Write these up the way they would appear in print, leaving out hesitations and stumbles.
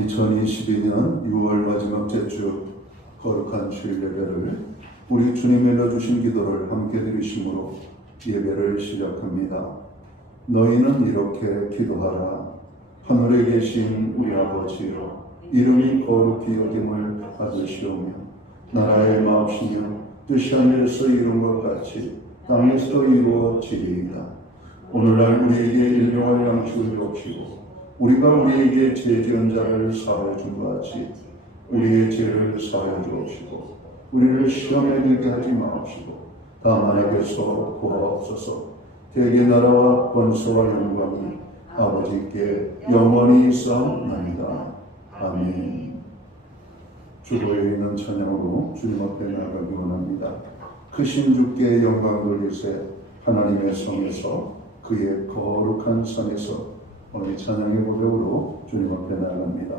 2022년 6월 마지막째 주 거룩한 주일 예배를 우리 주님이 넣어주신 기도를 함께 드리심으로 예배를 시작합니다. 너희는 이렇게 기도하라. 하늘에 계신 우리 아버지여, 이름이 거룩히 여김을 받으시오며 나라의 마옵시며 뜻이 하늘에서 이룬 것 같이 땅에서 이루어지리이다. 오늘날 우리에게 일용할 양식을 주옵시고 우리가 우리에게 죄 지은 자를 사하여 준 것 같이 우리의 죄를 사하여 주옵시고 우리를 시험에 들게 하지 마옵시고 다만 에게서 구하옵소서. 대개 나라와 권세와 영광이 아버지께 영원히 있사옵나이다. 아멘. 주보에 있는 찬양으로 주님 앞에 나아가기 원합니다. 크신 주께 영광 돌리세. 하나님의 성에서 그의 거룩한 산에서 오늘 찬양의 고백으로 주님 앞에 나아갑니다.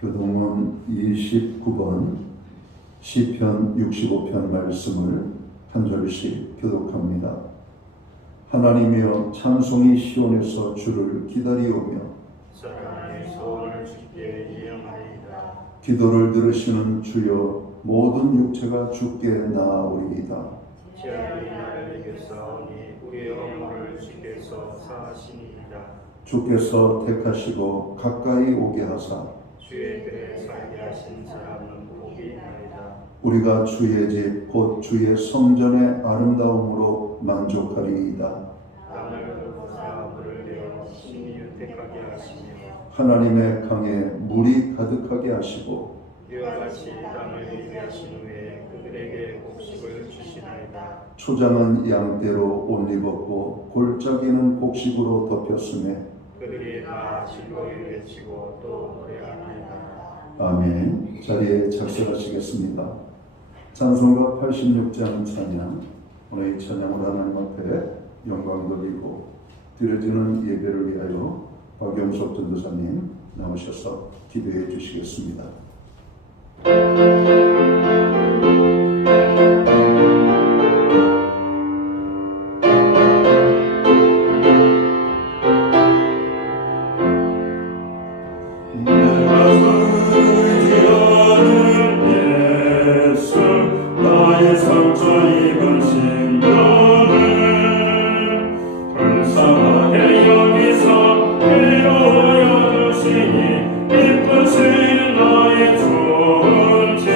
교동문 29번 시편 65편 말씀을 한 절씩 교독합니다. 하나님이여, 찬송이 시온에서 주를 기다리오며 사랑의 소원을 주께 예언하리이다. 기도를 들으시는 주여, 모든 육체가 주께 나아오리이다. 지하의 나를 이겼사오니 우리의 허물을 주께서 사하시니이다. 주께서 택하시고 가까이 오게 하사 주의 글에 살게 하신 사람은 복이 있나이다. 우리가 주의 집 곧 주의 성전의 아름다움으로 만족하리이다. 땅을 덮어사 물을 내어 심히 유택하게 하시며 하나님의 강에 물이 가득하게 하시고 이와 같이 땅을 예비하신 후에 그들에게 곡식을 주시나이다. 초장은 양떼로 옷 입었고 골짜기는 곡식으로 덮였으며 그들이 다 즐거이 외치고 또 노래하나이다. 아멘. 자리에 착석하시겠습니다. 찬송가 86장 찬양, 오늘 이 찬양을 하나님 앞에 영광 돌리고 드려지는 예배를 위하여 박영석 전도사님 나오셔서 기도해 주시겠습니다. 이쁘신 너의 존재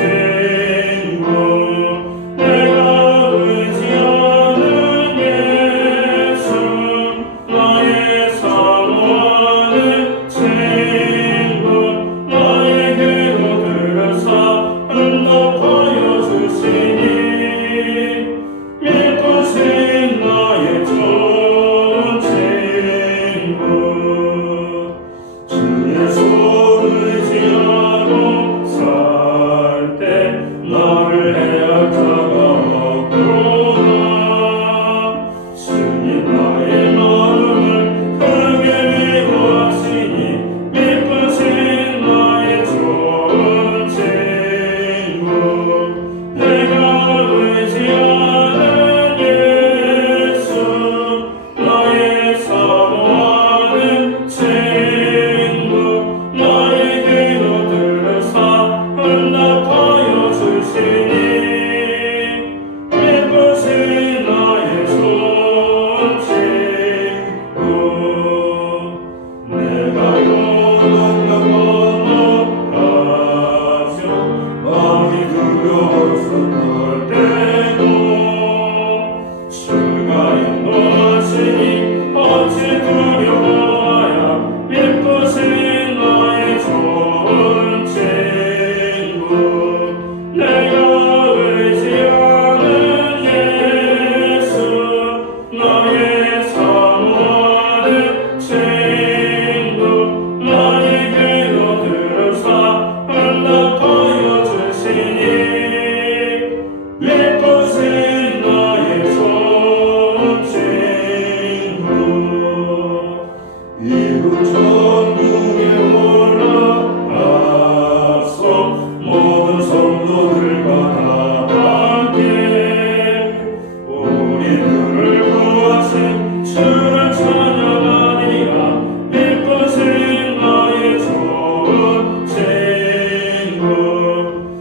것은 주를 찬양하니라. 내 것은 나의 좋은 친구,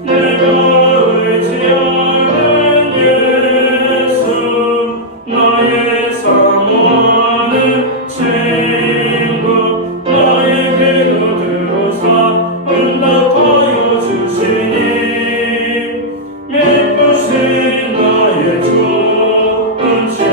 내가 의지하는 예수, 나의 사모하는 친구, 나의 기도 들으사 응답하여 주시니 믿으신 나의 좋은 친구.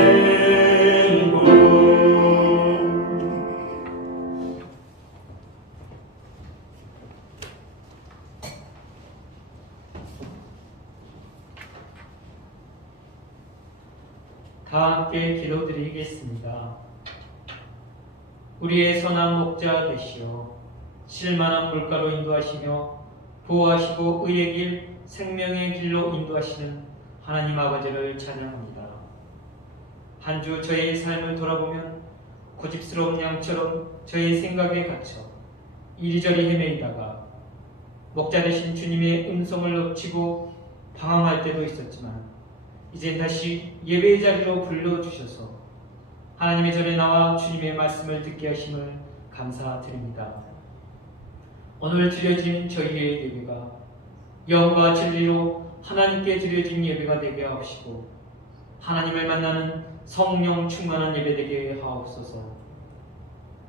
다 함께 기도드리겠습니다. 우리의 선한 목자 되시어 실만한 물가로 인도하시며 보호하시고 의의 길, 생명의 길로 인도하시는 하나님 아버지를 찬양합니다. 한 주 저의 삶을 돌아보면 고집스러운 양처럼 저의 생각에 갇혀 이리저리 헤매이다가 목자 되신 주님의 음성을 놓치고 방황할 때도 있었지만 이젠 다시 예배의 자리로 불러주셔서 하나님의 전에 나와 주님의 말씀을 듣게 하심을 감사드립니다. 오늘 드려진 저희의 예배가 영과 진리로 하나님께 드려진 예배가 되게 하옵시고 하나님을 만나는 성령 충만한 예배 되게 하옵소서.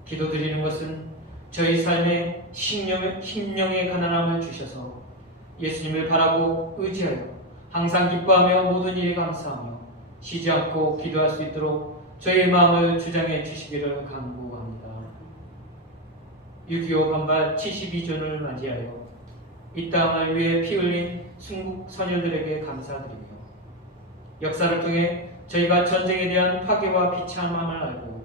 기도드리는 것은 저희 삶에 심령의 가난함을 주셔서 예수님을 바라고 의지하여 항상 기뻐하며 모든 일에 감사하며 쉬지 않고 기도할 수 있도록 저희의 마음을 주장해 주시기를 간구합니다. 6.25 반발 72주년을 맞이하여 이 땅을 위해 피 흘린 순국 선열들에게 감사드리며 역사를 통해 저희가 전쟁에 대한 파괴와 비참함을 알고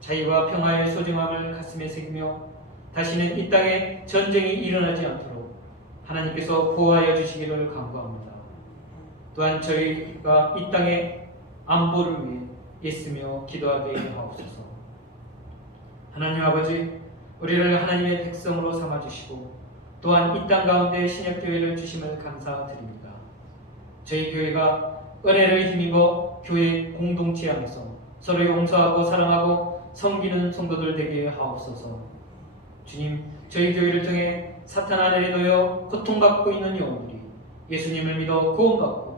자유와 평화의 소중함을 가슴에 새기며 다시는 이 땅에 전쟁이 일어나지 않도록 하나님께서 보호하여 주시기를 간구합니다. 또한 저희가 이 땅의 안보를 위해 애쓰며 기도하게 하옵소서. 하나님 아버지, 우리를 하나님의 백성으로 삼아주시고 또한 이 땅 가운데 신약교회를 주심을 감사드립니다. 저희 교회가 은혜를 힘입어 교회 공동체 안에서 서로 용서하고 사랑하고 섬기는 성도들 되게 하옵소서. 주님, 저희 교회를 통해 사탄 아래에 놓여 고통받고 있는 영혼들이 예수님을 믿어 구원받고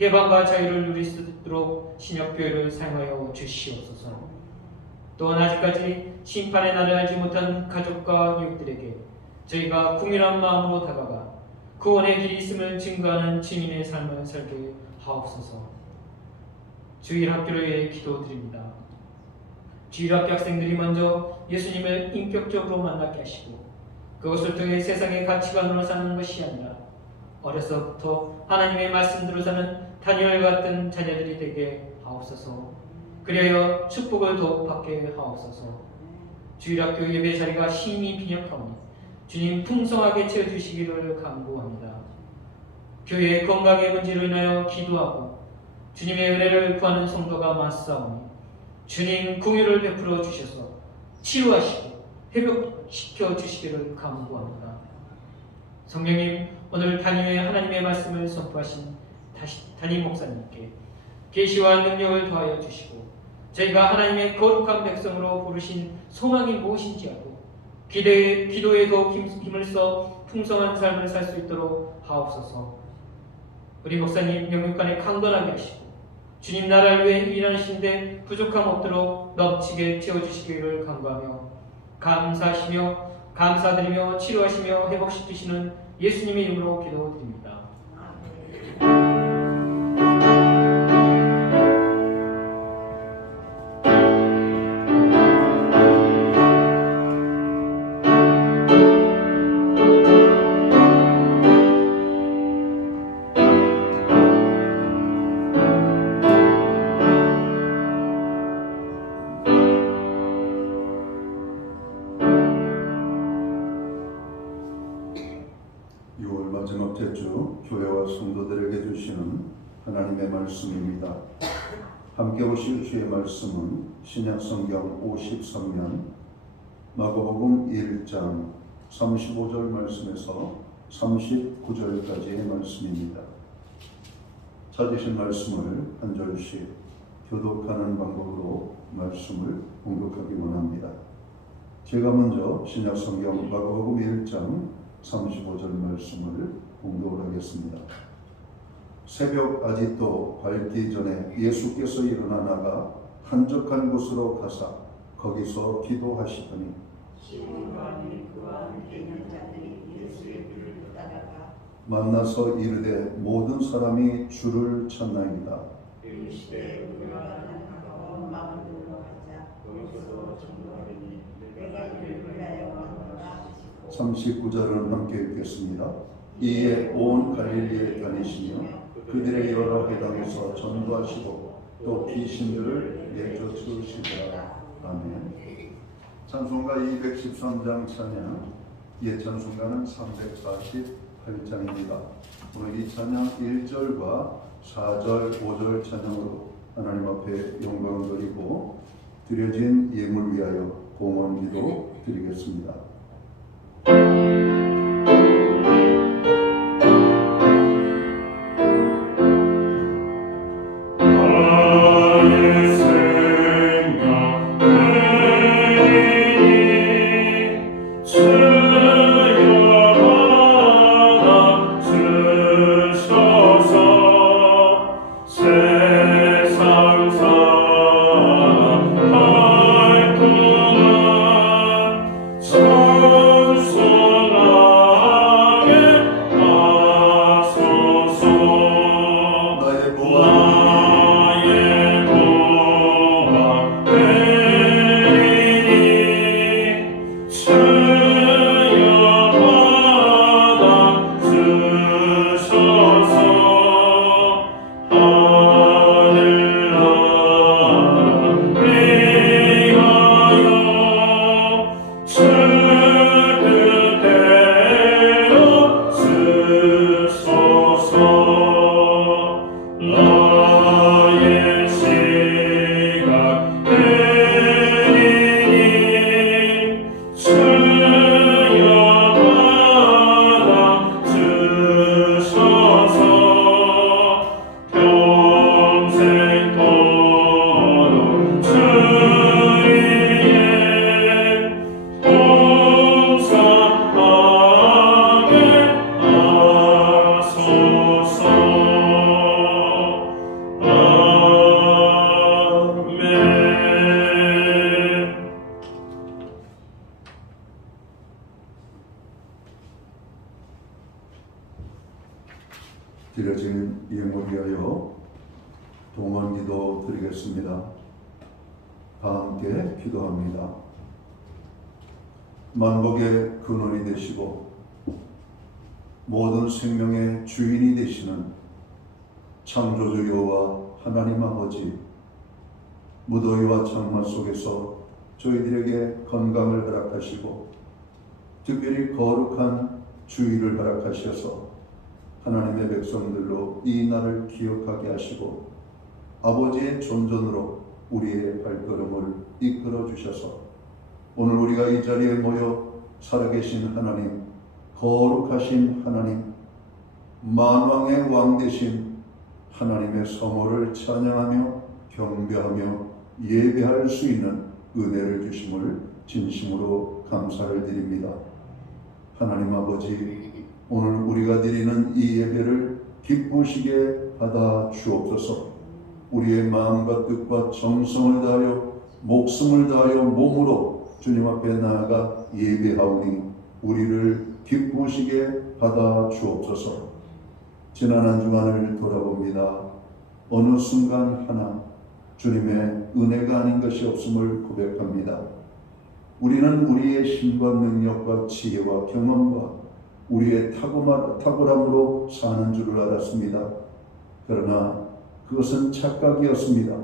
해방과 자유를 누릴 수 있도록 신약교회를 사용하여 주시옵소서. 또한 아직까지 심판의 날을 알지 못한 가족과 이웃들에게 저희가 궁일한 마음으로 다가가 구원의 길이 있음을 증거하는 증인의 삶을 살게 하옵소서. 주일학교를 위해 기도드립니다. 주일학교 학생들이 먼저 예수님을 인격적으로 만나게 하시고 그것을 통해 세상의 가치관으로 사는 것이 아니라 어려서부터 하나님의 말씀대로 사는 다니엘 같은 자녀들이 되게 하옵소서. 그리하여 축복을 더욱 받게 하옵소서. 주일학교 예배 자리가 심히 빈약하오니 주님 풍성하게 채워주시기를 간구합니다. 교회의 건강의 문제로 인하여 기도하고 주님의 은혜를 구하는 성도가 많사오니 주님 긍휼을 베풀어 주셔서 치유하시고 회복시켜 주시기를 간구합니다. 성령님, 오늘 단위의 하나님의 말씀을 선포하신 담임 목사님께 계시와 능력을 더하여 주시고 저희가 하나님의 거룩한 백성으로 부르신 소망이 무엇인지 알고 기도에 더욱 힘을 써 풍성한 삶을 살 수 있도록 하옵소서. 우리 목사님 영육간에 강건하게 하시고 주님 나라를 위해 일하시는데 부족함 없도록 넘치게 채워주시기를 간구하며 감사하시며 감사드리며 치료하시며 회복시키시는 예수님의 이름으로 기도드립니다. 마지막 대주 교회와 성도들에게 주시는 하나님의 말씀입니다. 함께 오실 주의 말씀은 신약성경 53면 마가복음 1장 35절 말씀에서 39절까지의 말씀입니다. 찾으신 말씀을 한 절씩 교독하는 방법으로 말씀을 공독하기 원합니다. 제가 먼저 신약성경 마가복음 1장 35절 말씀을 공독을 하겠습니다. 새벽 아직도 밝기 전에 예수께서 일어나 나가 한적한 곳으로 가사 거기서 기도하시더니 시몬과 그와 함께 있는 자들이 예수의 뒤를 따라가 만나서 이르되 모든 사람이 주를 찾나이다. 이르시되 우리가 가는 가까운 마을로 가자. 거기서 전도하리니 내가 이를 위하여 왔노라 하시고 39절은 함께 읽겠습니다. 이에 온 갈릴리에 다니시며 그들의 여러 회당에서 전도하시고 또 귀신들을 내쫓으시더라. 아멘. 찬송가 213장 찬양, 옛 찬송가는 348장입니다. 오늘 이 찬양 1절과 4절, 5절 찬양으로 하나님 앞에 영광을 드리고 드려진 예물 위하여 공헌기도 드리겠습니다. 드려진 예물 위하여 동원기도 드리겠습니다. 다 함께 기도합니다. 만복의 근원이 되시고 모든 생명의 주인이 되시는 창조주 여호와 하나님 아버지, 무더위와 장마 속에서 저희들에게 건강을 허락하시고 특별히 거룩한 주일을 허락하셔서 하나님의 백성들로 이 날을 기억하게 하시고 아버지의 존전으로 우리의 발걸음을 이끌어 주셔서 오늘 우리가 이 자리에 모여 살아계신 하나님, 거룩하신 하나님, 만왕의 왕 되신 하나님의 성호를 찬양하며 경배하며 예배할 수 있는 은혜를 주심을 진심으로 감사를 드립니다. 하나님 아버지, 오늘 우리가 드리는 이 예배를 기쁘시게 받아 주옵소서. 우리의 마음과 뜻과 정성을 다하여 목숨을 다하여 몸으로 주님 앞에 나아가 예배하오니 우리를 기쁘시게 받아 주옵소서. 지난 한 주간을 돌아봅니다. 어느 순간 하나 주님의 은혜가 아닌 것이 없음을 고백합니다. 우리는 우리의 힘과 능력과 지혜와 경험과 우리의 탁월함으로 사는 줄을 알았습니다. 그러나 그것은 착각이었습니다.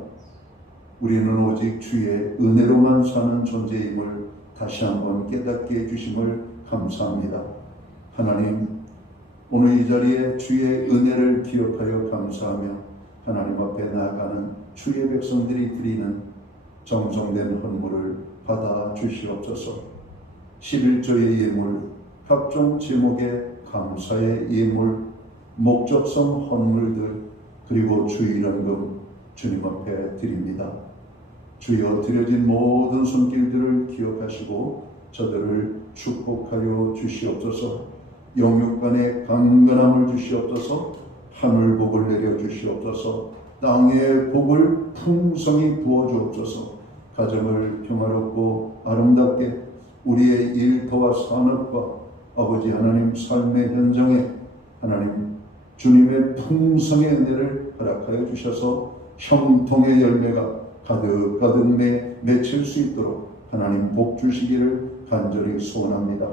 우리는 오직 주의 은혜로만 사는 존재임을 다시 한번 깨닫게 해주심을 감사합니다. 하나님, 오늘 이 자리에 주의 은혜를 기억하여 감사하며 하나님 앞에 나아가는 주의 백성들이 드리는 정성된 헌물을 받아 주시옵소서. 11조의 예물, 각종 제목의 감사의 예물, 목적성 헌물들, 그리고 주일연금, 주님 앞에 드립니다. 주여 드려진 모든 손길들을 기억하시고 저들을 축복하여 주시옵소서. 영육간의 강건함을 주시옵소서. 하늘 복을 내려 주시옵소서. 땅에 복을 풍성히 부어 주옵소서. 가정을 평화롭고 아름답게 우리의 일터와 산업과 아버지 하나님 삶의 현장에 하나님 주님의 풍성의 은혜를 허락하여 주셔서 형통의 열매가 가득가득 맺힐 수 있도록 하나님 복 주시기를 간절히 소원합니다.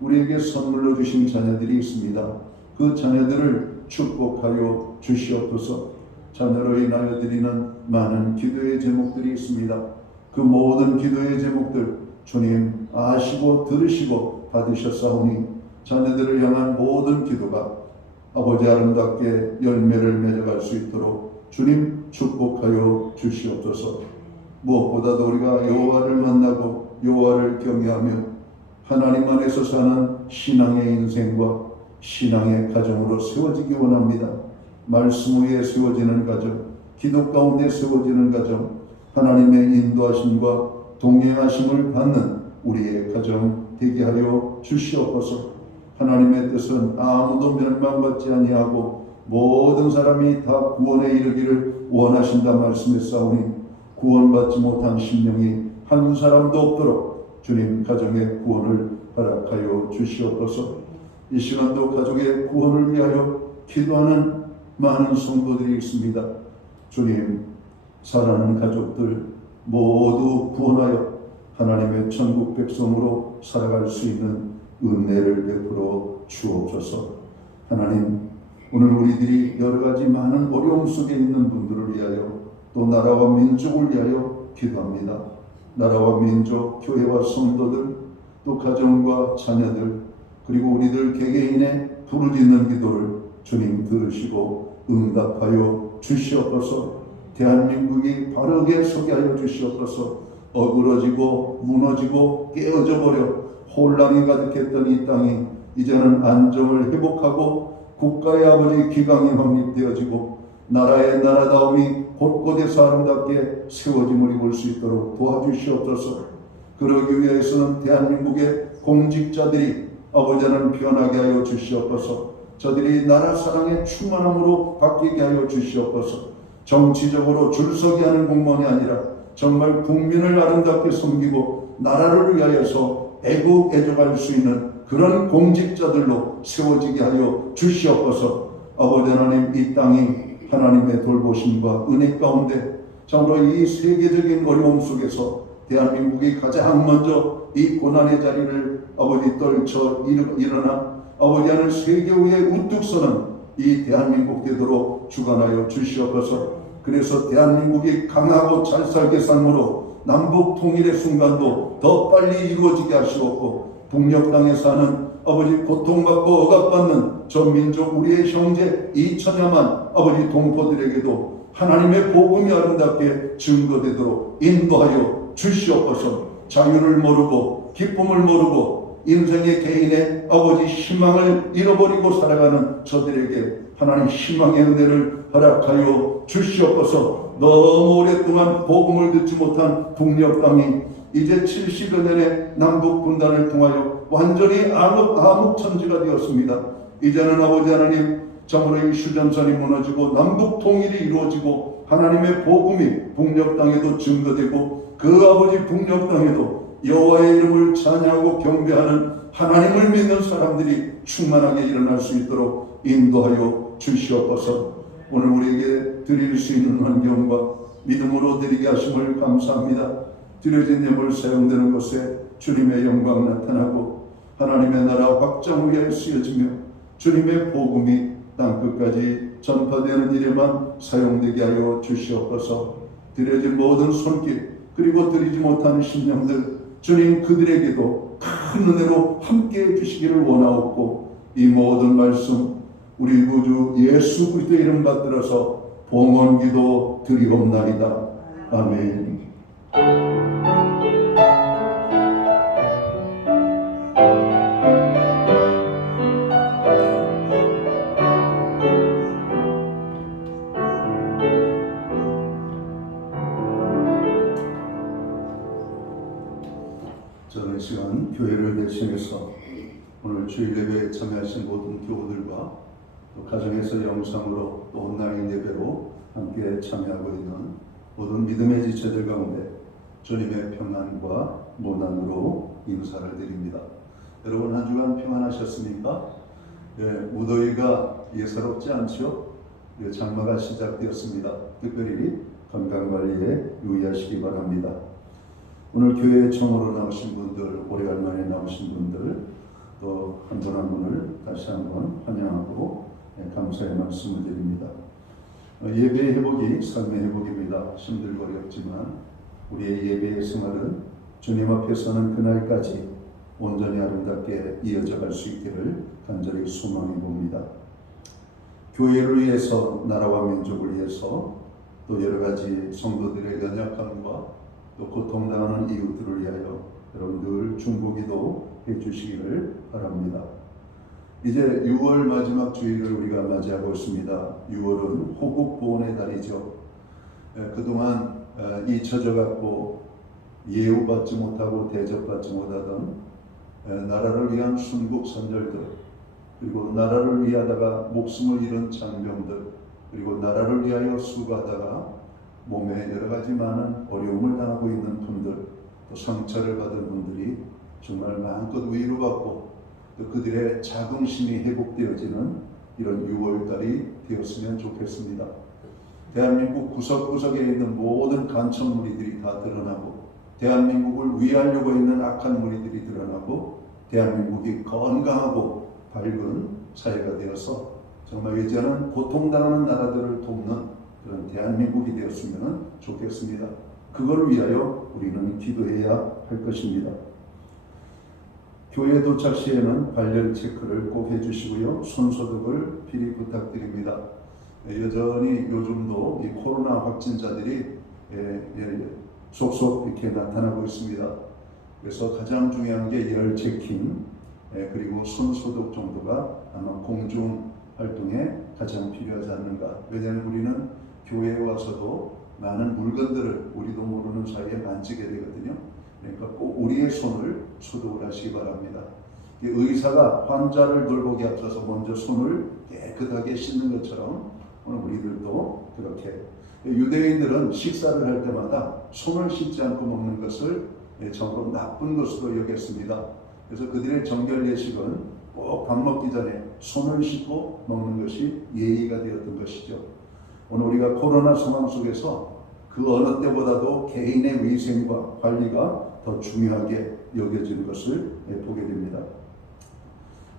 우리에게 선물로 주신 자녀들이 있습니다. 그 자녀들을 축복하여 주시옵소서. 자녀로 인하여 드리는 많은 기도의 제목들이 있습니다. 그 모든 기도의 제목들 주님 아시고 들으시고 받으셨사오니 자녀들을 향한 모든 기도가 아버지 아름답게 열매를 맺어갈 수 있도록 주님 축복하여 주시옵소서. 무엇보다도 우리가 여호와를 만나고 여호와를 경외하며 하나님 안에서 사는 신앙의 인생과 신앙의 가정으로 세워지기 원합니다. 말씀 위에 세워지는 가정, 기도 가운데 세워지는 가정, 하나님의 인도하심과 동행하심을 받는 우리의 가정 되게 하여 주시옵소서. 하나님의 뜻은 아무도 멸망받지 아니하고 모든 사람이 다 구원에 이르기를 원하신다 말씀했사오니 구원받지 못한 심령이 한 사람도 없도록 주님 가정의 구원을 허락하여 주시옵소서. 이 시간도 가족의 구원을 위하여 기도하는 많은 성도들이 있습니다. 주님 사랑하는 가족들 모두 구원하여 하나님의 천국 백성으로 살아갈 수 있는 은혜를 베풀어 주옵소서. 하나님 오늘 우리들이 여러 가지 많은 어려움 속에 있는 분들을 위하여 또 나라와 민족을 위하여 기도합니다. 나라와 민족, 교회와 성도들, 또 가정과 자녀들, 그리고 우리들 개개인의 부르짖는 기도를 주님 들으시고 응답하여 주시옵소서. 대한민국이 바르게 서게 하여 주시옵소서. 어그러지고 무너지고 깨어져 버려 혼란이 가득했던 이 땅이 이제는 안정을 회복하고 국가의 아버지 기강이 확립되어지고 나라의 나라다움이 곳곳에서 아름답게 세워짐을 입을 수 있도록 도와주시옵소서. 그러기 위해서는 대한민국의 공직자들이 아버지 하나님 변하게 하여 주시옵소서. 저들이 나라 사랑의 충만함으로 바뀌게 하여 주시옵소서. 정치적으로 줄서기 하는 공무원이 아니라 정말 국민을 아름답게 섬기고 나라를 위하여서 애국애족할 수 있는 그런 공직자들로 세워지게 하여 주시옵소서. 아버지 하나님 이 땅이 하나님의 돌보심과 은혜 가운데 참으로 이 세계적인 어려움 속에서 대한민국이 가장 먼저 이 고난의 자리를 아버지 떨쳐 일어나 아버지 하나님 세계 위에 우뚝 서는 이 대한민국 되도록 주관하여 주시옵소서. 그래서 대한민국이 강하고 잘 살게 삶으로 남북 통일의 순간도 더 빨리 이루어지게 하시옵고 북녘 땅에 사는 아버지 고통받고 억압받는 저 민족 우리의 형제 이천야만 아버지 동포들에게도 하나님의 복음이 아름답게 증거되도록 인도하여 주시옵소서. 자유를 모르고 기쁨을 모르고 인생의 개인의 아버지 희망을 잃어버리고 살아가는 저들에게 하나님 희망의 은혜를 허락하여 주시옵소서. 너무 오랫동안 복음을 듣지 못한 북녘 땅이 이제 70여 년의 남북 분단을 통하여 완전히 암흑천지가 되었습니다. 이제는 아버지 하나님 정말로 이 휴전선이 무너지고 남북 통일이 이루어지고 하나님의 복음이 북녘 땅에도 증거되고 그 아버지 북녘 땅에도 여호와의 이름을 찬양하고 경배하는 하나님을 믿는 사람들이 충만하게 일어날 수 있도록 인도하여 주시옵소서. 오늘 우리에게 드릴 수 있는 환경과 믿음으로 드리게 하심을 감사합니다. 드려진 예물 사용되는 곳에 주님의 영광 나타나고 하나님의 나라 확장 위에 쓰여지며 주님의 복음이 땅끝까지 전파되는 일에만 사용되게 하여 주시옵소서. 드려진 모든 손길 그리고 드리지 못하는 심령들 주님 그들에게도 큰 은혜로 함께해 주시기를 원하옵고 이 모든 말씀 우리 구주 예수 그리스도의 이름 받들어서 봉헌기도 드리옵나이다. 아멘. 이 시간 교회를 대신해서 오늘 주일 예배에 참여하신 모든 교우들과 또 가정에서 영상으로 또 온라인 예배로 함께 참여하고 있는 모든 믿음의 지체들 가운데 주님의 평안과 모난으로 인사를 드립니다. 여러분 한 주간 평안하셨습니까? 무더위가 예사롭지 않죠? 장마가 시작되었습니다. 특별히 건강관리에 유의하시기 바랍니다. 오늘 교회에 처음으로 나오신 분들, 오래간만에 나오신 분들 또 한 분 한 분을 다시 한번 환영하고 감사의 말씀을 드립니다. 예배의 회복이 삶의 회복입니다. 힘들고 어렵지만 우리의 예배의 생활은 주님 앞에 서는 그날까지 온전히 아름답게 이어져 갈 수 있기를 간절히 소망해 봅니다. 교회를 위해서, 나라와 민족을 위해서, 또 여러 가지 성도들의 연약함과 또 고통당하는 이웃들을 위하여 여러분 늘 중보기도 해주시기를 바랍니다. 이제 6월 마지막 주일을 우리가 맞이하고 있습니다. 6월은 호국보훈의 달이죠. 그동안 잊혀져갖고 예우받지 못하고 대접받지 못하던 나라를 위한 순국 선열들, 그리고 나라를 위하다가 목숨을 잃은 장병들, 그리고 나라를 위하여 수고하다가 몸에 여러 가지 많은 어려움을 당하고 있는 분들, 또 상처를 받은 분들이 정말 마음껏 위로받고 또 그들의 자긍심이 회복되어지는 이런 6월달이 되었으면 좋겠습니다. 대한민국 구석구석에 있는 모든 간첩 무리들이 다 드러나고, 대한민국을 위하려고 있는 악한 무리들이 드러나고, 대한민국이 건강하고 밝은 사회가 되어서 정말 이제는 고통당하는 나라들을 돕는 그런 대한민국이 되었으면 좋겠습니다. 그걸 위하여 우리는 기도해야 할 것입니다. 교회 도착 시에는 발열 체크를 꼭 해주시고요. 손소독을 필히 부탁드립니다. 여전히 요즘도 이 코로나 확진자들이 속속 이렇게 나타나고 있습니다. 그래서 가장 중요한 게 열 체킹, 그리고 손소독 정도가 아마 공중 활동에 가장 필요하지 않는가. 왜냐하면 우리는 교회에 와서도 많은 물건들을 우리도 모르는 사이에 만지게 되거든요. 그러니까 꼭 우리의 손을 소독을 하시기 바랍니다. 의사가 환자를 돌보기 앞서서 먼저 손을 깨끗하게 씻는 것처럼 오늘 우리들도 그렇게, 유대인들은 식사를 할 때마다 손을 씻지 않고 먹는 것을 참으로 나쁜 것으로 여겼습니다. 그래서 그들의 정결 예식은 꼭 밥 먹기 전에 손을 씻고 먹는 것이 예의가 되었던 것이죠. 오늘 우리가 코로나 상황 속에서 그 어느 때보다도 개인의 위생과 관리가 더 중요하게 여겨지는 것을 보게 됩니다.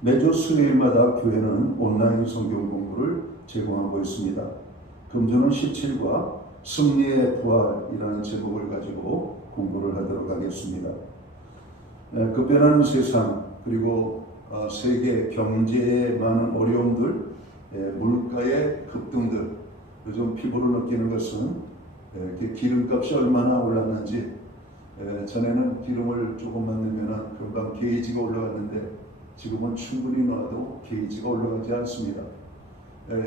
매주 수요일마다 교회는 온라인 성경 공부를 제공하고 있습니다. 금주는 17과 승리의 부활이라는 제목을 가지고 공부를 하도록 하겠습니다. 급변하는 세상, 그리고 세계 경제의 많은 어려움들, 물가의 급등들, 요즘 피부로 느끼는 것은 기름값이 얼마나 올랐는지, 전에는 기름을 조금만 넣으면 금방 게이지가 올라갔는데 지금은 충분히 넣어도 게이지가 올라가지 않습니다.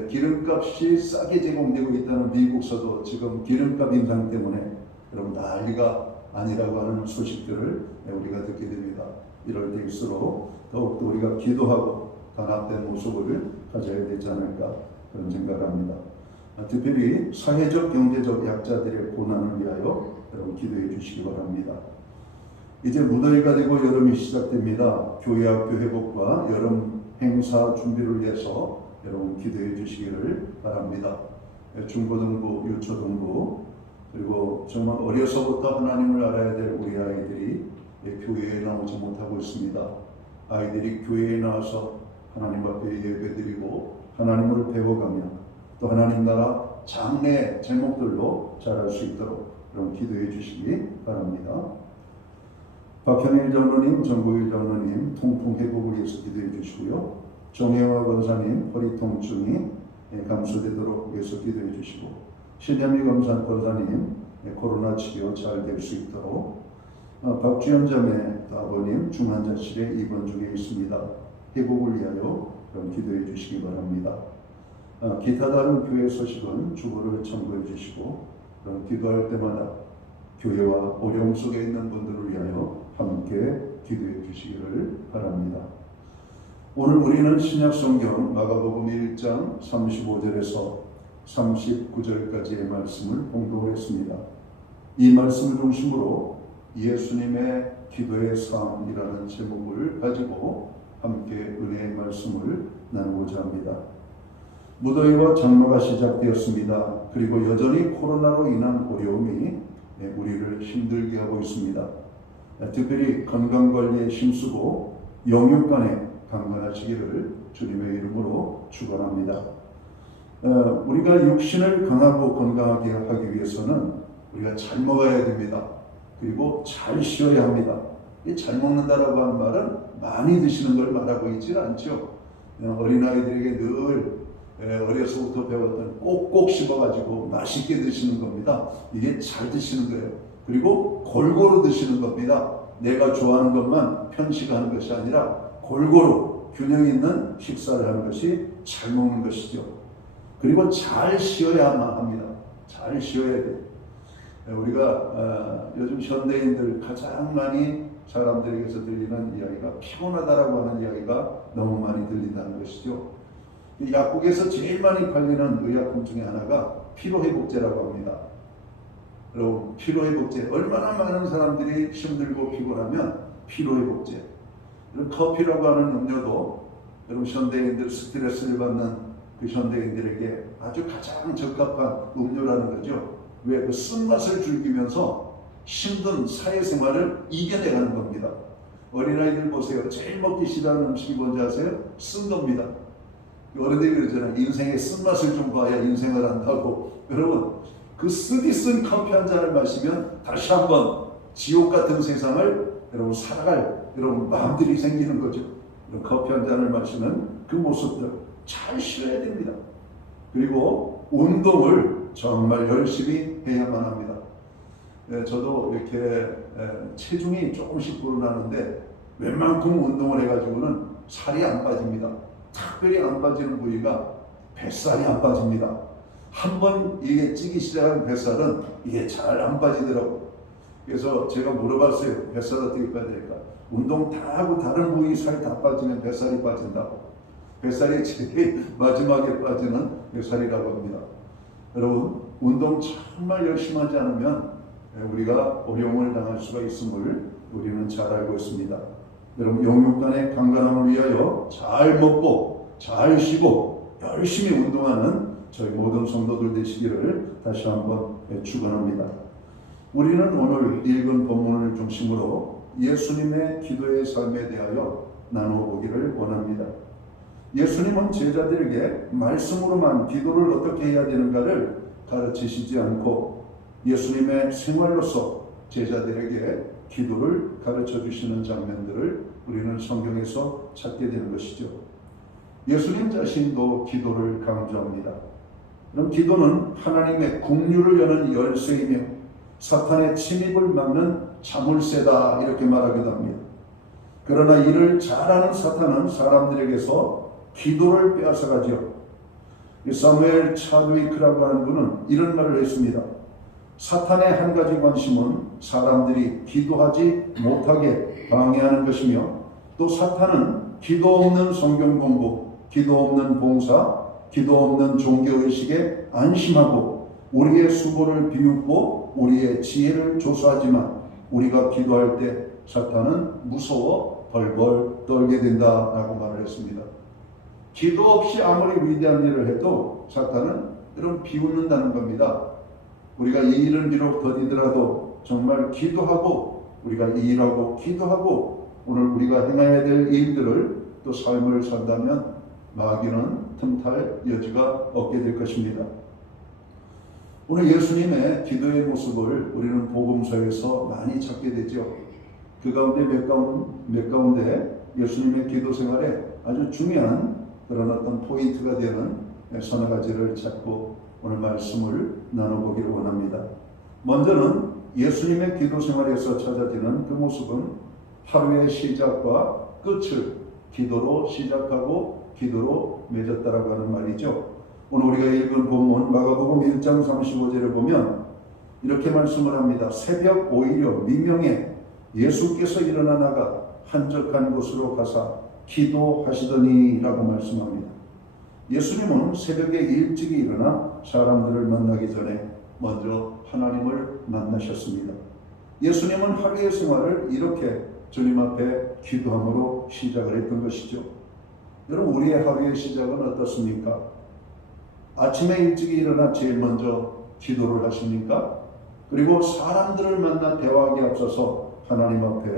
기름값이 싸게 제공되고 있다는 미국서도 지금 기름값 인상 때문에 여러분 난리가 아니라고 하는 소식들을 우리가 듣게 됩니다. 이럴 때일수록 더욱더 우리가 기도하고 단합된 모습을 가져야 되지 않을까 그런 생각을 합니다. 특별히 사회적 경제적 약자들의 고난을 위하여 여러분 기도해 주시기 바랍니다. 이제 무더위가 되고 여름이 시작됩니다. 교회 학교 회복과 여름 행사 준비를 위해서 여러분 기도해 주시기를 바랍니다. 중고등부, 유초등부, 그리고 정말 어려서부터 하나님을 알아야 될 우리 아이들이 교회에 나오지 못하고 있습니다. 아이들이 교회에 나와서 하나님 앞에 예배드리고 하나님을 배워가며 또 하나님 나라 장래의 제목들로 자랄 수 있도록 여러분 기도해 주시기 바랍니다. 박현일 장로님, 정국일 장로님 통풍 회복을 위해서 기도해 주시고요. 정혜화 권사님 허리 통증이 감소되도록 위해서 기도해 주시고, 신현미 권사님 코로나 치료 잘 될 수 있도록, 박주연 자매 아버님 중환자실에 입원 중에 있습니다. 회복을 위하여 그럼 기도해 주시기 바랍니다. 기타 다른 교회 소식은 주보를 첨부해 주시고, 그럼 기도할 때마다 교회와 어려움 속에 있는 분들을 위하여 함께 기도해 주시기를 바랍니다. 오늘 우리는 신약성경 마가복음 1장 35절에서 39절까지의 말씀을 공독했습니다. 이 말씀을 중심으로 예수님의 기도의 삶이라는 제목을 가지고 함께 은혜의 말씀을 나누고자 합니다. 무더위와 장마가 시작되었습니다. 그리고 여전히 코로나로 인한 어려움이 우리를 힘들게 하고 있습니다. 특별히 건강관리에 힘쓰고 영육간에 강건하시기를 주님의 이름으로 축원합니다. 우리가 육신을 강하고 건강하게 하기 위해서는 우리가 잘 먹어야 됩니다. 그리고 잘 쉬어야 합니다. 잘 먹는다라고 하는 말은 많이 드시는 걸 말하고 있지 않죠. 어린아이들에게 늘 어려서부터 배웠던 꼭꼭 씹어가지고 맛있게 드시는 겁니다. 이게 잘 드시는 거예요. 그리고 골고루 드시는 겁니다. 내가 좋아하는 것만 편식하는 것이 아니라 골고루 균형 있는 식사를 하는 것이 잘 먹는 것이죠. 그리고 잘 쉬어야만 합니다. 잘 쉬어야 돼요. 우리가 요즘 현대인들 가장 많이 사람들에게서 들리는 이야기가 피곤하다라고 하는 이야기가 너무 많이 들린다는 것이죠. 약국에서 제일 많이 팔리는 의약품 중에 하나가 피로회복제라고 합니다. 여러분, 피로회복제, 얼마나 많은 사람들이 힘들고 피곤하면 피로회복제. 커피라고 하는 음료도 여러분 현대인들 스트레스를 받는 그 현대인들에게 아주 가장 적합한 음료라는 거죠. 왜? 그 쓴맛을 즐기면서 힘든 사회생활을 이겨내가는 겁니다. 어린아이들 보세요. 제일 먹기 싫어하는 음식이 뭔지 아세요? 쓴 겁니다. 어른들이 그러잖아요. 인생의 쓴맛을 좀 봐야 인생을 한다고. 여러분, 그 쓰디 쓴 커피 한 잔을 마시면 다시 한번 지옥 같은 세상을 여러분 살아갈 여러분 마음들이 생기는 거죠. 커피 한 잔을 마시는 그 모습들 잘 쉬어야 됩니다. 그리고 운동을 정말 열심히 해야만 합니다. 저도 이렇게 체중이 조금씩 불어나는데 웬만큼 운동을 해가지고는 살이 안 빠집니다. 특별히 안 빠지는 부위가 뱃살이 안 빠집니다. 한번 이게 찌기 시작한 뱃살은 이게 잘 안 빠지더라고요. 그래서 제가 물어봤어요. 뱃살 어떻게 빠질까? 운동 다 하고 다른 부위 살이 다 빠지면 뱃살이 빠진다고. 뱃살이 제일 마지막에 빠지는 뱃살이라고 합니다. 여러분, 운동 정말 열심히 하지 않으면 우리가 어려움을 당할 수가 있음을 우리는 잘 알고 있습니다. 여러분, 영육간의 강건함을 위하여 잘 먹고 잘 쉬고 열심히 운동하는 저희 모든 성도들 되시기를 다시 한번 축원합니다. 우리는 오늘 읽은 본문을 중심으로 예수님의 기도의 삶에 대하여 나누어 보기를 원합니다. 예수님은 제자들에게 말씀으로만 기도를 어떻게 해야 되는가를 가르치시지 않고 예수님의 생활로서 제자들에게 기도를 가르쳐 주시는 장면들을 우리는 성경에서 찾게 되는 것이죠. 예수님 자신도 기도를 강조합니다. 그럼 기도는 하나님의 국류를 여는 열쇠이며 사탄의 침입을 막는 자물쇠다 이렇게 말하기도 합니다. 그러나 이를 잘하는 사탄은 사람들에게서 기도를 빼앗아가죠. 사무엘 차드위크라고 하는 분은 이런 말을 했습니다. 사탄의 한 가지 관심은 사람들이 기도하지 못하게 방해하는 것이며 또 사탄은 기도 없는 성경 공부, 기도 없는 봉사, 기도 없는 종교의식에 안심하고 우리의 수고를 비웃고 우리의 지혜를 조사하지만 우리가 기도할 때 사탄은 무서워 벌벌 떨게 된다라고 말을 했습니다. 기도 없이 아무리 위대한 일을 해도 사탄은 이런 비웃는다는 겁니다. 우리가 이 일은 비록 더디더라도 정말 기도하고 우리가 이 일하고 기도하고 오늘 우리가 행해야 될 일들을 또 삶을 산다면 마귀는 틈탈 여지가 없게 될 것입니다. 오늘 예수님의 기도의 모습을 우리는 복음서에서 많이 찾게 되죠. 그 가운데 몇 가운데 예수님의 기도 생활에 아주 중요한 그런 어떤 포인트가 되는 서너 가지를 찾고 오늘 말씀을 나눠보기를 원합니다. 먼저는 예수님의 기도 생활에서 찾아지는 그 모습은 하루의 시작과 끝을 기도로 시작하고 기도로 맺었다라고 하는 말이죠. 오늘 우리가 읽은 본문 마가복음 1장 35절에 보면 이렇게 말씀을 합니다. 새벽 오히려 미명에 예수께서 일어나 나가 한적한 곳으로 가사 기도하시더니라고 말씀합니다. 예수님은 새벽에 일찍이 일어나 사람들을 만나기 전에 먼저 하나님을 만나셨습니다. 예수님은 하루의 생활을 이렇게 주님 앞에 기도함으로 시작을 했던 것이죠. 여러분, 우리의 하루의 시작은 어떻습니까? 아침에 일찍이 일어나 제일 먼저 기도를 하십니까? 그리고 사람들을 만나 대화하기 앞서서 하나님 앞에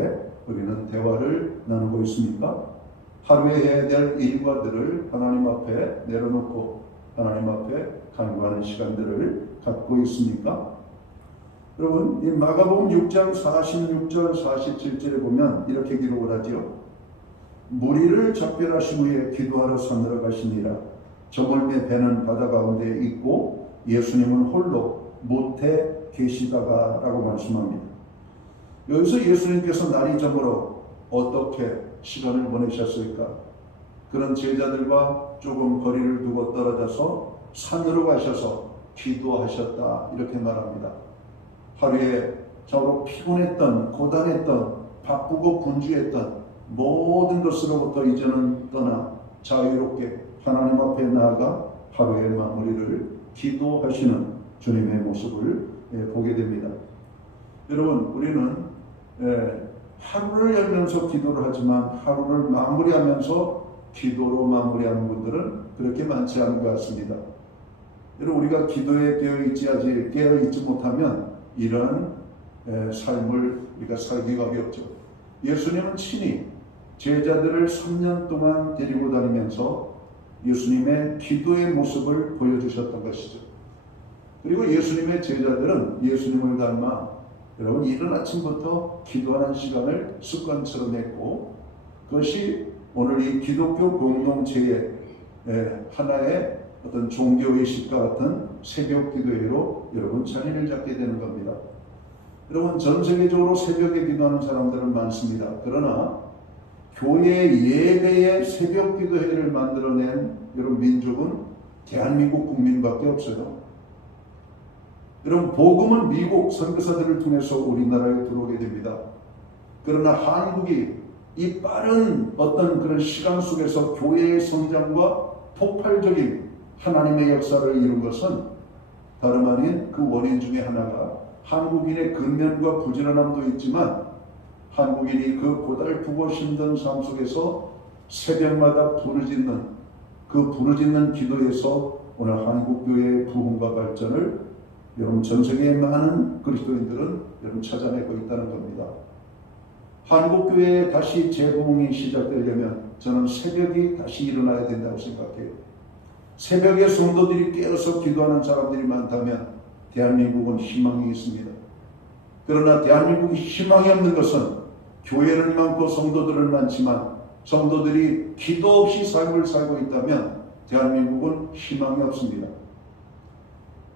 우리는 대화를 나누고 있습니까? 하루에 해야 될 일과들을 하나님 앞에 내려놓고 하나님 앞에 간구하는 시간들을 갖고 있습니까? 여러분, 이 마가복음 6장 46절 47절에 보면 이렇게 기록을 하죠. 무리를 작별하신 후에 기도하러 산으로 가시니라. 저물매 배는 바다 가운데 있고 예수님은 홀로 못에 계시다가 라고 말씀합니다. 여기서 예수님께서 날이 저물어 어떻게 시간을 보내셨을까? 그런 제자들과 조금 거리를 두고 떨어져서 산으로 가셔서 기도하셨다, 이렇게 말합니다. 하루에 저로 피곤했던, 고단했던, 바쁘고 분주했던 모든 것으로부터 이제는 떠나 자유롭게 하나님 앞에 나아가 하루의 마무리를 기도하시는 주님의 모습을 보게 됩니다. 여러분, 우리는 하루를 열면서 기도를 하지만 하루를 마무리하면서 기도로 마무리하는 분들은 그렇게 많지 않은 것 같습니다. 여러분, 우리가 기도에 깨어있지 못하면 이런 삶을 우리가 살기가 어렵죠. 예수님은 친히 제자들을 3년 동안 데리고 다니면서 예수님의 기도의 모습을 보여주셨던 것이죠. 그리고 예수님의 제자들은 예수님을 닮아 여러분 이른 아침부터 기도하는 시간을 습관처럼 했고, 그것이 오늘 이 기독교 공동체의 하나의 어떤 종교의식과 같은 새벽 기도회로 여러분 자리를 잡게 되는 겁니다. 여러분, 전 세계적으로 새벽에 기도하는 사람들은 많습니다. 그러나 교회 예배의 새벽 기도회를 만들어낸 여러분 민족은 대한민국 국민밖에 없어요. 여러분, 복음은 미국 선교사들을 통해서 우리나라에 들어오게 됩니다. 그러나 한국이 이 빠른 어떤 그런 시간 속에서 교회의 성장과 폭발적인 하나님의 역사를 이룬 것은 다름 아닌 그 원인 중에 하나가 한국인의 근면과 부지런함도 있지만 한국인이 그 고달프고 힘든 삶 속에서 새벽마다 부르짖는 기도에서 오늘 한국교회의 부흥과 발전을 여러분 전 세계의 많은 그리스도인들은 여러분 찾아내고 있다는 겁니다. 한국교회에 다시 재부흥이 시작되려면 저는 새벽이 다시 일어나야 된다고 생각해요. 새벽에 성도들이 깨어서 기도하는 사람들이 많다면 대한민국은 희망이 있습니다. 그러나 대한민국이 희망이 없는 것은 교회는 많고 성도들은 많지만 성도들이 기도 없이 삶을 살고 있다면 대한민국은 희망이 없습니다.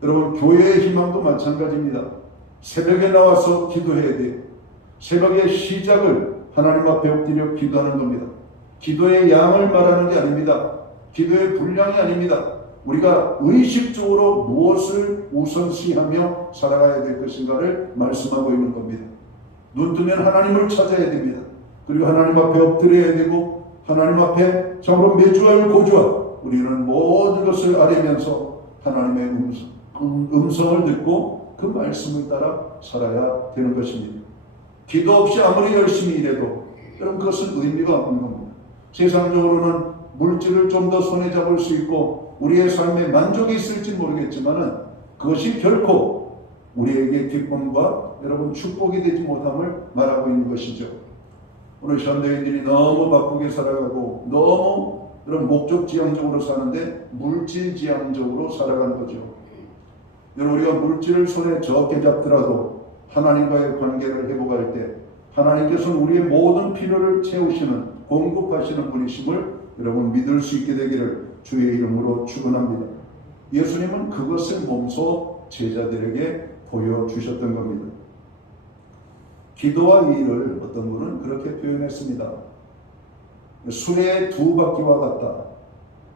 여러분, 교회의 희망도 마찬가지입니다. 새벽에 나와서 기도해야 돼요. 새벽의 시작을 하나님 앞에 엎드려 기도하는 겁니다. 기도의 양을 말하는 게 아닙니다. 기도의 분량이 아닙니다. 우리가 의식적으로 무엇을 우선시하며 살아가야 될 것인가를 말씀하고 있는 겁니다. 눈 뜨면 하나님을 찾아야 됩니다. 그리고 하나님 앞에 엎드려야 되고 하나님 앞에 참으로 매주할 고주와 우리는 모든 것을 아뢰면서 하나님의 음성을 듣고 그 말씀을 따라 살아야 되는 것입니다. 기도 없이 아무리 열심히 일해도 여러분 그것은 의미가 없는 겁니다. 세상적으로는 물질을 좀 더 손에 잡을 수 있고 우리의 삶에 만족이 있을지 모르겠지만 그것이 결코 우리에게 기쁨과 여러분 축복이 되지 못함을 말하고 있는 것이죠. 오늘 현대인들이 너무 바쁘게 살아가고 너무 그런 목적지향적으로 사는데 물질지향적으로 살아가는 거죠. 여러분, 우리가 물질을 손에 적게 잡더라도 하나님과의 관계를 회복할 때 하나님께서는 우리의 모든 필요를 채우시는 공급하시는 분이심을 여러분 믿을 수 있게 되기를 주의 이름으로 축원합니다. 예수님은 그것을 몸소 제자들에게 보여주셨던 겁니다. 기도와 일을 어떤 분은 그렇게 표현했습니다. 수레의 두 바퀴와 같다.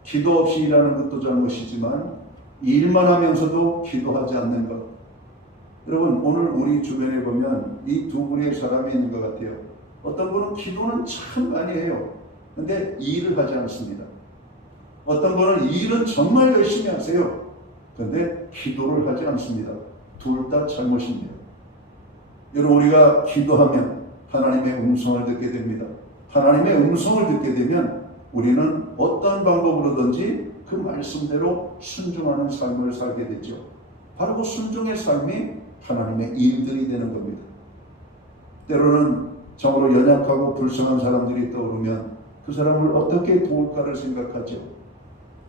기도 없이 일하는 것도 잘못이지만 일만 하면서도 기도하지 않는 것. 여러분 오늘 우리 주변에 보면 이 두 부류의 사람이 있는 것 같아요. 어떤 분은 기도는 참 많이 해요. 근데 일을 하지 않습니다. 어떤 분은 일은 정말 열심히 하세요. 근데 기도를 하지 않습니다. 둘 다 잘못입니다. 여러분 우리가 기도하면 하나님의 음성을 듣게 됩니다. 하나님의 음성을 듣게 되면 우리는 어떤 방법으로든지 그 말씀대로 순종하는 삶을 살게 되죠. 바로 그 순종의 삶이 하나님의 일들이 되는 겁니다. 때로는 정말로 연약하고 불쌍한 사람들이 떠오르면 그 사람을 어떻게 도울까를 생각하죠.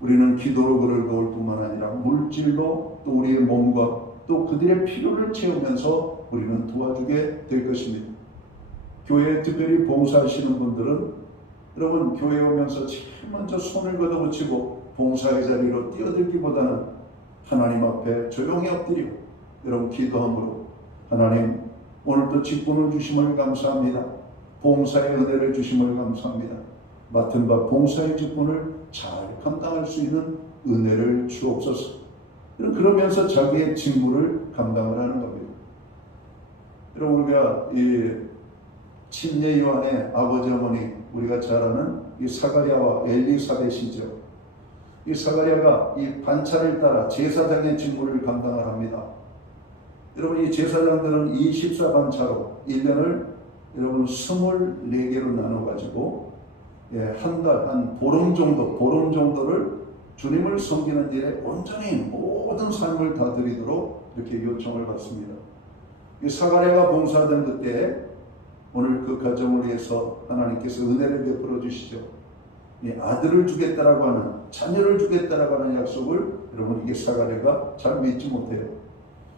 우리는 기도로 그를 도울 뿐만 아니라 물질로 또 우리의 몸과 또 그들의 필요를 채우면서 우리는 도와주게 될 것입니다. 교회에 특별히 봉사하시는 분들은 여러분 교회에 오면서 제일 먼저 손을 걷어붙이고 봉사의 자리로 뛰어들기보다는 하나님 앞에 조용히 엎드리고 여러분 기도함으로 하나님 오늘도 직분을 주심을 감사합니다. 봉사의 은혜를 주심을 감사합니다. 맡은 바 봉사의 직분을 잘 감당할 수 있는 은혜를 주옵소서. 그러면서 자기의 직무를 감당을 하는 겁니다. 여러분 우리가 이 침례 요한의 아버지 어머니 우리가 잘 아는 이 사가랴와 엘리사벳이죠. 이 사가랴가 이 반차를 따라 제사장의 직무를 감당을 합니다. 여러분 이 제사장들은 24반차로 1년을 여러분 24개로 나눠 가지고 한 달, 한 보름 정도를 주님을 섬기는 일에 온전히 모든 삶을 다 드리도록 이렇게 요청을 받습니다. 이 사가랴가 봉사하던 그때 오늘 그 가정을 위해서 하나님께서 은혜를 베풀어 주시죠. 이 아들을 주겠다라고 하는 자녀를 주겠다라고 하는 약속을 여러분 이게 사가랴가 잘 믿지 못해요.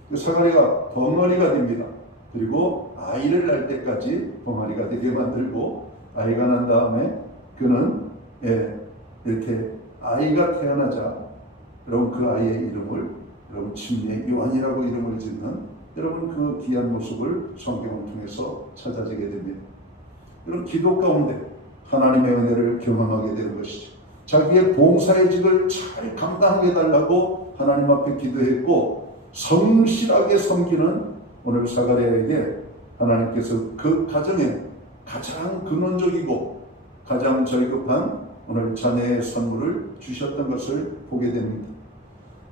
그 사가랴가 벙어리가 됩니다. 그리고 아이를 낳을 때까지 벙어리가 되게 만들고 아이가 난 다음에 그는 이렇게 아이가 태어나자 여러분 그 아이의 이름을 여러분 침례 요한이라고 이름을 짓는 여러분 그 귀한 모습을 성경을 통해서 찾아지게 됩니다. 이런 기도 가운데 하나님의 은혜를 경험하게 되는 것이죠. 자기의 봉사의 직을 잘 감당하게 달라고 하나님 앞에 기도했고 성실하게 섬기는 오늘 사가랴에게 하나님께서 그 가정에 가장 근원적이고 가장 절급한 오늘 자녀의 선물을 주셨던 것을 보게 됩니다.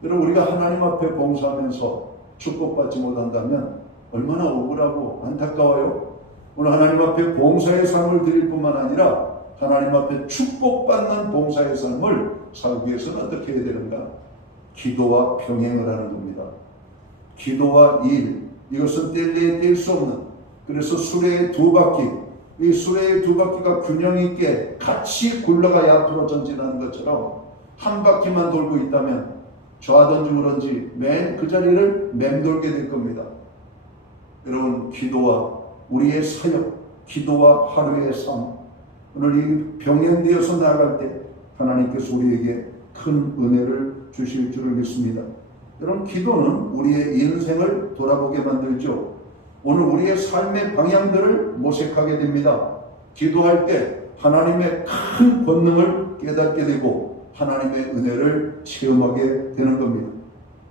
여러분 우리가 하나님 앞에 봉사하면서 축복받지 못한다면 얼마나 억울하고 안타까워요. 오늘 하나님 앞에 봉사의 삶을 드릴 뿐만 아니라 하나님 앞에 축복받는 봉사의 삶을 살기 위해서는 어떻게 해야 되는가? 기도와 병행을 하는 겁니다. 기도와 일, 이것은 뗄래야 뗄 수 없는, 그래서 수레의 두 바퀴, 이 수레의 두 바퀴가 균형 있게 같이 굴러가야 앞으로 전진하는 것처럼 한 바퀴만 돌고 있다면 좌든지 우든지 맨 그 자리를 맴돌게 될 겁니다. 여러분 기도와 우리의 사역, 기도와 하루의 삶, 오늘 이 병행되어서 나아갈 때 하나님께서 우리에게 큰 은혜를 주실 줄을 믿습니다. 여러분 기도는 우리의 인생을 돌아보게 만들죠. 오늘 우리의 삶의 방향들을 모색하게 됩니다. 기도할 때 하나님의 큰 권능을 깨닫게 되고 하나님의 은혜를 체험하게 되는 겁니다.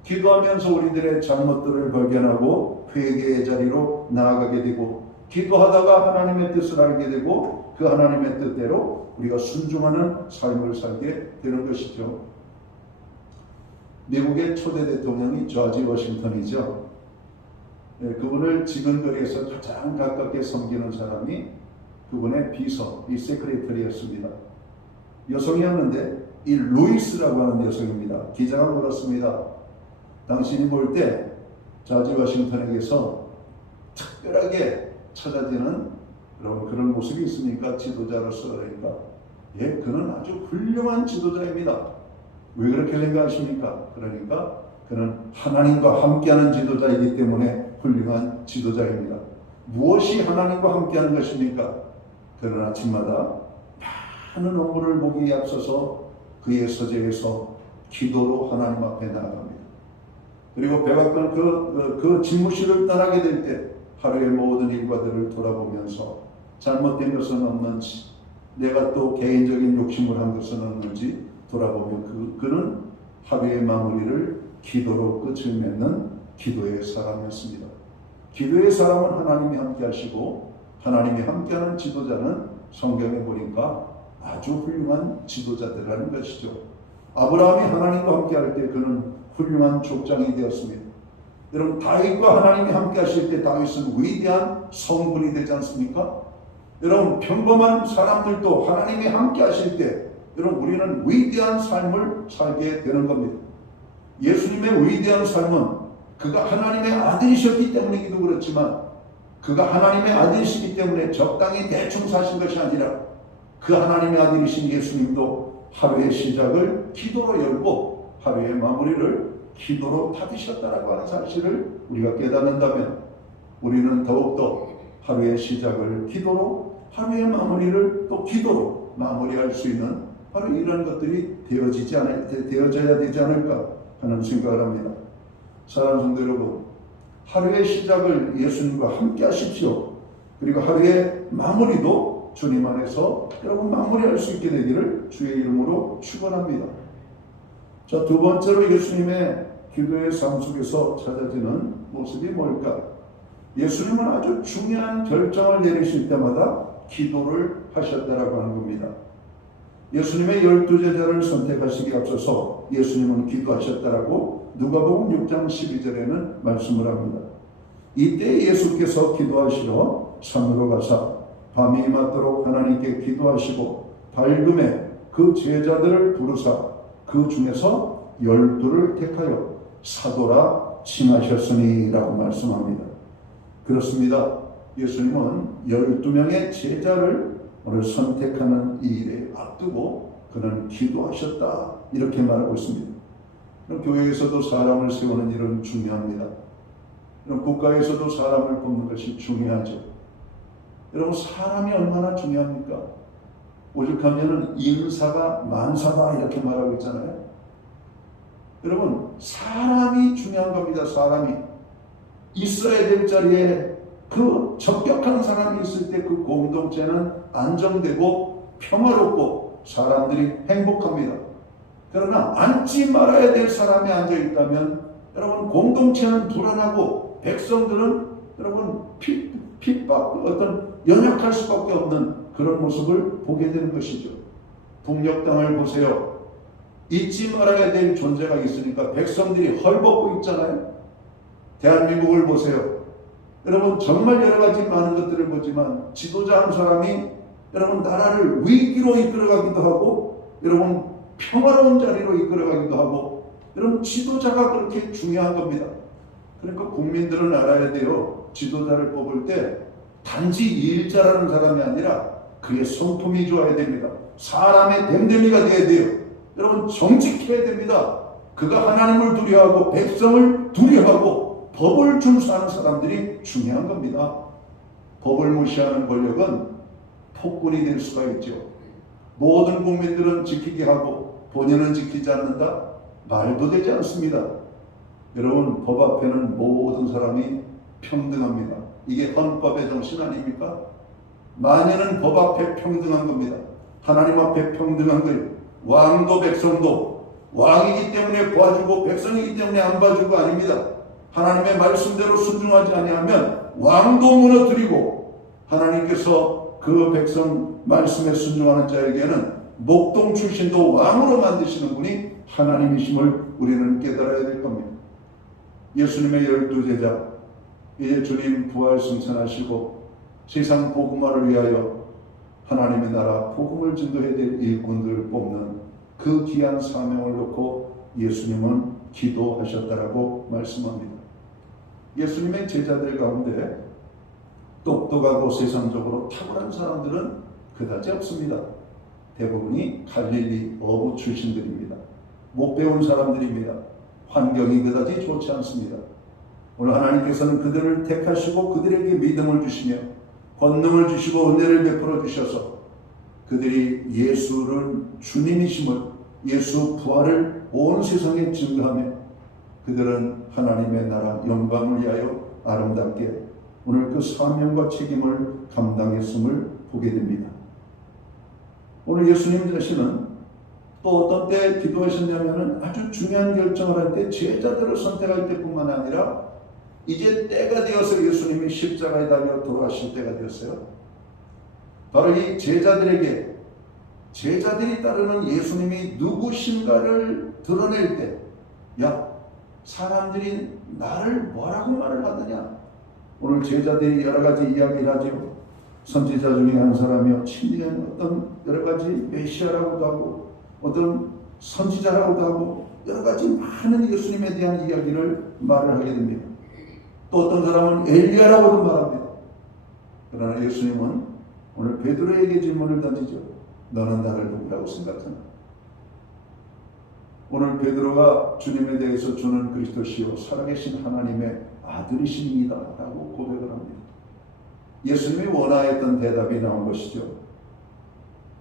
기도하면서 우리들의 잘못들을 발견하고 회개의 자리로 나아가게 되고 기도하다가 하나님의 뜻을 알게 되고 그 하나님의 뜻대로 우리가 순종하는 삶을 살게 되는 것이죠. 미국의 초대 대통령이 조지 워싱턴이죠. 그분을 지근거리에서 가장 가깝게 섬기는 사람이 그분의 비서, 이 세크레터리였습니다. 여성이었는데 이 루이스라고 하는 여성입니다. 기자가 물었습니다. 당신이 볼 때 조지 워싱턴에게서 특별하게 찾아지는 그런 모습이 있습니까? 지도자로서. 그러니까 예, 그는 아주 훌륭한 지도자입니다. 왜 그렇게 생각하십니까? 그러니까 그는 하나님과 함께하는 지도자이기 때문에 훌륭한 지도자입니다. 무엇이 하나님과 함께하는 것입니까? 그는 아침마다 많은 업무를 보기에 앞서서 그의 서재에서 기도로 하나님 앞에 나아갑니다. 그리고 백악관 그 집무실을 떠나게 될 때 하루의 모든 일과들을 돌아보면서 잘못된 것은 없는지, 내가 또 개인적인 욕심을 한 것은 없는지 돌아보며 그는 하루의 마무리를 기도로 끝을 맺는 기도의 사람이었습니다. 기도의 사람은 하나님이 함께 하시고 하나님이 함께하는 지도자는 성경에 보니까 아주 훌륭한 지도자들이라는 것이죠. 아브라함이 하나님과 함께 할 때 그는 훌륭한 족장이 되었습니다. 여러분, 다윗과 하나님이 함께 하실 때 다윗은 위대한 성군이 되지 않습니까? 여러분, 평범한 사람들도 하나님이 함께 하실 때 여러분, 우리는 위대한 삶을 살게 되는 겁니다. 예수님의 위대한 삶은 그가 하나님의 아들이셨기 때문이기도 그렇지만 그가 하나님의 아들이시기 때문에 적당히 대충 사신 것이 아니라 그 하나님의 아들이신 예수님도 하루의 시작을 기도로 열고 하루의 마무리를 기도로 닫으셨다라고 하는 사실을 우리가 깨닫는다면 우리는 더욱더 하루의 시작을 기도로 하루의 마무리를 또 기도로 마무리할 수 있는 바로 이런 것들이 되어져야 되지 않을까 하는 생각을 합니다. 사랑하는 성도 여러분, 하루의 시작을 예수님과 함께 하십시오. 그리고 하루의 마무리도 주님 안에서 여러분 마무리할 수 있게 되기를 주의 이름으로 축원합니다. 자, 두 번째로 예수님의 기도의 삶 속에서 찾아지는 모습이 뭘까? 예수님은 아주 중요한 결정을 내리실 때마다 기도를 하셨다라고 하는 겁니다. 예수님의 12제자를 선택하시기에 앞서서 예수님은 기도하셨다라고 누가복음 6장 12절에는 말씀을 합니다. 이때 예수께서 기도하시러 산으로 가사 밤이 맞도록 하나님께 기도하시고 밝음에 그 제자들을 부르사 그 중에서 12를 택하여 사도라 칭하셨으니라고 말씀합니다. 그렇습니다. 예수님은 12명의 제자를 오늘 선택하는 이 일에 앞두고 그는 기도하셨다 이렇게 말하고 있습니다. 교회에서도 사람을 세우는 일은 중요합니다. 국가에서도 사람을 뽑는 것이 중요하죠. 여러분, 사람이 얼마나 중요합니까? 오죽하면 인사가 만사다 이렇게 말하고 있잖아요. 여러분, 사람이 중요한 겁니다. 사람이 있어야 될 자리에 그 적격한 사람이 있을 때 그 공동체는 안정되고 평화롭고 사람들이 행복합니다. 그러나 앉지 말아야 될 사람이 앉아 있다면 여러분, 공동체는 불안하고 백성들은 여러분 핍박, 어떤 연약할 수밖에 없는 그런 모습을 보게 되는 것이죠. 북녘 땅을 보세요. 잊지 말아야 될 존재가 있으니까 백성들이 헐벗고 있잖아요. 대한민국을 보세요. 여러분, 정말 여러 가지 많은 것들을 보지만 지도자 한 사람이 여러분 나라를 위기로 이끌어가기도 하고 여러분 평화로운 자리로 이끌어가기도 하고 여러분 지도자가 그렇게 중요한 겁니다. 그러니까 국민들은 알아야 돼요. 지도자를 뽑을 때 단지 일자라는 사람이 아니라 그의 성품이 좋아야 됩니다. 사람의 됨됨이가 되어야 돼요. 여러분, 정직해야 됩니다. 그가 하나님을 두려워하고 백성을 두려워하고 법을 준수하는 사람들이 중요한 겁니다. 법을 무시하는 권력은 폭군이 될 수가 있죠. 모든 국민들은 지키게 하고 본인은 지키지 않는다? 말도 되지 않습니다. 여러분, 법 앞에는 모든 사람이 평등합니다. 이게 헌법의 정신 아닙니까? 만인은 법 앞에 평등한 겁니다. 하나님 앞에 평등한 거예요. 왕도 백성도 왕이기 때문에 봐주고 백성이기 때문에 안 봐주고 아닙니다. 하나님의 말씀대로 순종하지 아니하면 왕도 무너뜨리고 하나님께서 그 백성 말씀에 순종하는 자에게는 목동 출신도 왕으로 만드시는 분이 하나님이심을 우리는 깨달아야 될 겁니다. 예수님의 12제자, 이제 주님 부활 승천하시고 세상 복음화를 위하여 하나님의 나라 복음을 전도해야 될 일꾼들을 뽑는 그 귀한 사명을 놓고 예수님은 기도하셨다라고 말씀합니다. 예수님의 제자들 가운데 똑똑하고 세상적으로 탁월한 사람들은 그다지 없습니다. 대부분이 갈릴리 어부 출신들입니다. 못 배운 사람들입니다. 환경이 그다지 좋지 않습니다. 오늘 하나님께서는 그들을 택하시고 그들에게 믿음을 주시며 권능을 주시고 은혜를 베풀어 주셔서 그들이 예수를 주님이심을, 예수 부활을 온 세상에 증거하며 그들은 하나님의 나라 영광을 위하여 아름답게 오늘 그 사명과 책임을 감당했음을 보게 됩니다. 오늘 예수님 자신은 또 어떤 때 기도하셨냐면은 아주 중요한 결정을 할 때 제자들을 선택할 때뿐만 아니라 이제 때가 되어서 예수님이 십자가에 달려 돌아가실 때가 되었어요. 바로 이 제자들에게 제자들이 따르는 예수님이 누구신가를 드러낼 때, 야, 사람들이 나를 뭐라고 말을 하느냐? 오늘 제자들이 여러 가지 이야기를 하죠. 선지자 중에 한 사람이요, 친리한 어떤 여러 가지 메시아라고도 하고, 어떤 선지자라고도 하고, 여러 가지 많은 예수님에 대한 이야기를 말을 하게 됩니다. 또 어떤 사람은 엘리야라고도 말합니다. 그러나 예수님은 오늘 베드로에게 질문을 던지죠. 너는 나를 누구라고 생각하나? 오늘 베드로가 주님에 대해서 주는 그리스도시요 살아계신 하나님의 아들이십니다 라고 고백을 합니다. 예수님이 원하였던 대답이 나온 것이죠.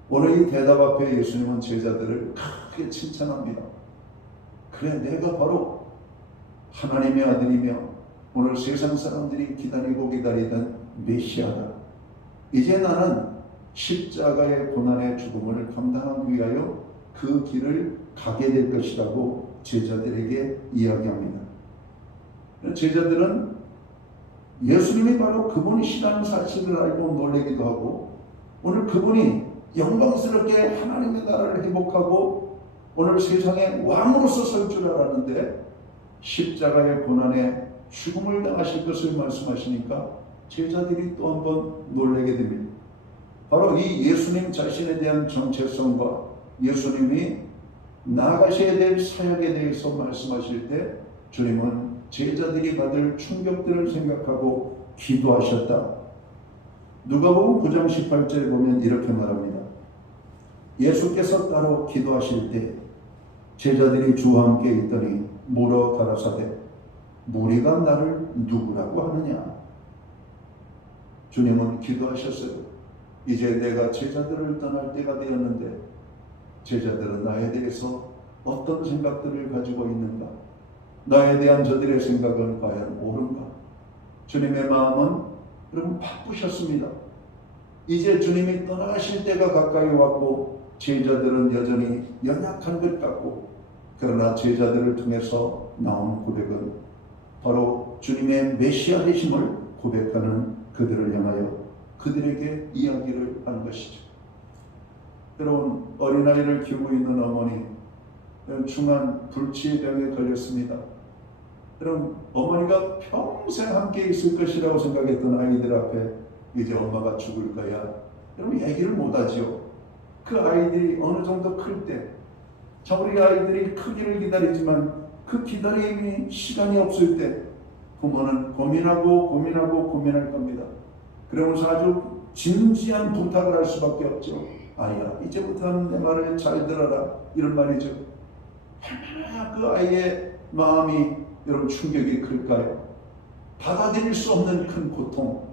오늘 이 대답 앞에 예수님은 제자들을 크게 칭찬합니다. 그래, 내가 바로 하나님의 아들이며 오늘 세상 사람들이 기다리고 기다리던 메시아다. 이제 나는 십자가의 고난의 죽음을 감당하기 위하여 그 길을 가게 될 것이라고 제자들에게 이야기합니다. 제자들은 예수님이 바로 그분이시라는 사실을 알고 놀라기도 하고, 오늘 그분이 영광스럽게 하나님의 나라를 회복하고 오늘 세상의 왕으로서 설 줄 알았는데 십자가의 고난에 죽음을 당하실 것을 말씀하시니까 제자들이 또 한번 놀라게 됩니다. 바로 이 예수님 자신에 대한 정체성과 예수님이 나아가셔야 될 사역에 대해서 말씀하실 때 주님은 제자들이 받을 충격들을 생각하고 기도하셨다. 누가복음 9장 18절에 보면 이렇게 말합니다. 예수께서 따로 기도하실 때 제자들이 주와 함께 있더니 물어 가라사대 무리가 나를 누구라고 하느냐? 주님은 기도하셨어요. 이제 내가 제자들을 떠날 때가 되었는데 제자들은 나에 대해서 어떤 생각들을 가지고 있는가? 나에 대한 저들의 생각은 과연 옳은가? 주님의 마음은 여러분 바쁘셨습니다. 이제 주님이 떠나가실 때가 가까이 왔고 제자들은 여전히 연약한 것 같고, 그러나 제자들을 통해서 나온 고백은 바로 주님의 메시아 되심을 고백하는 그들을 향하여 그들에게 이야기를 하는 것이죠. 여러분, 어린아이를 키우고 있는 어머니, 중한 불치병에 걸렸습니다. 여러분, 어머니가 평생 함께 있을 것이라고 생각했던 아이들 앞에 이제 엄마가 죽을 거야. 여러분, 얘기를 못하죠. 그 아이들이 어느 정도 클 때, 우리 아이들이 크기를 기다리지만 그 기다림이 시간이 없을 때 부모는 고민할 겁니다. 그러면서 아주 진지한 부탁을 할 수밖에 없죠. 아이야, 이제부터는 내 말을 잘 들어라. 이런 말이죠. 얼마나 그 아이의 마음이 여러분 충격이 클까요? 받아들일 수 없는 큰 고통.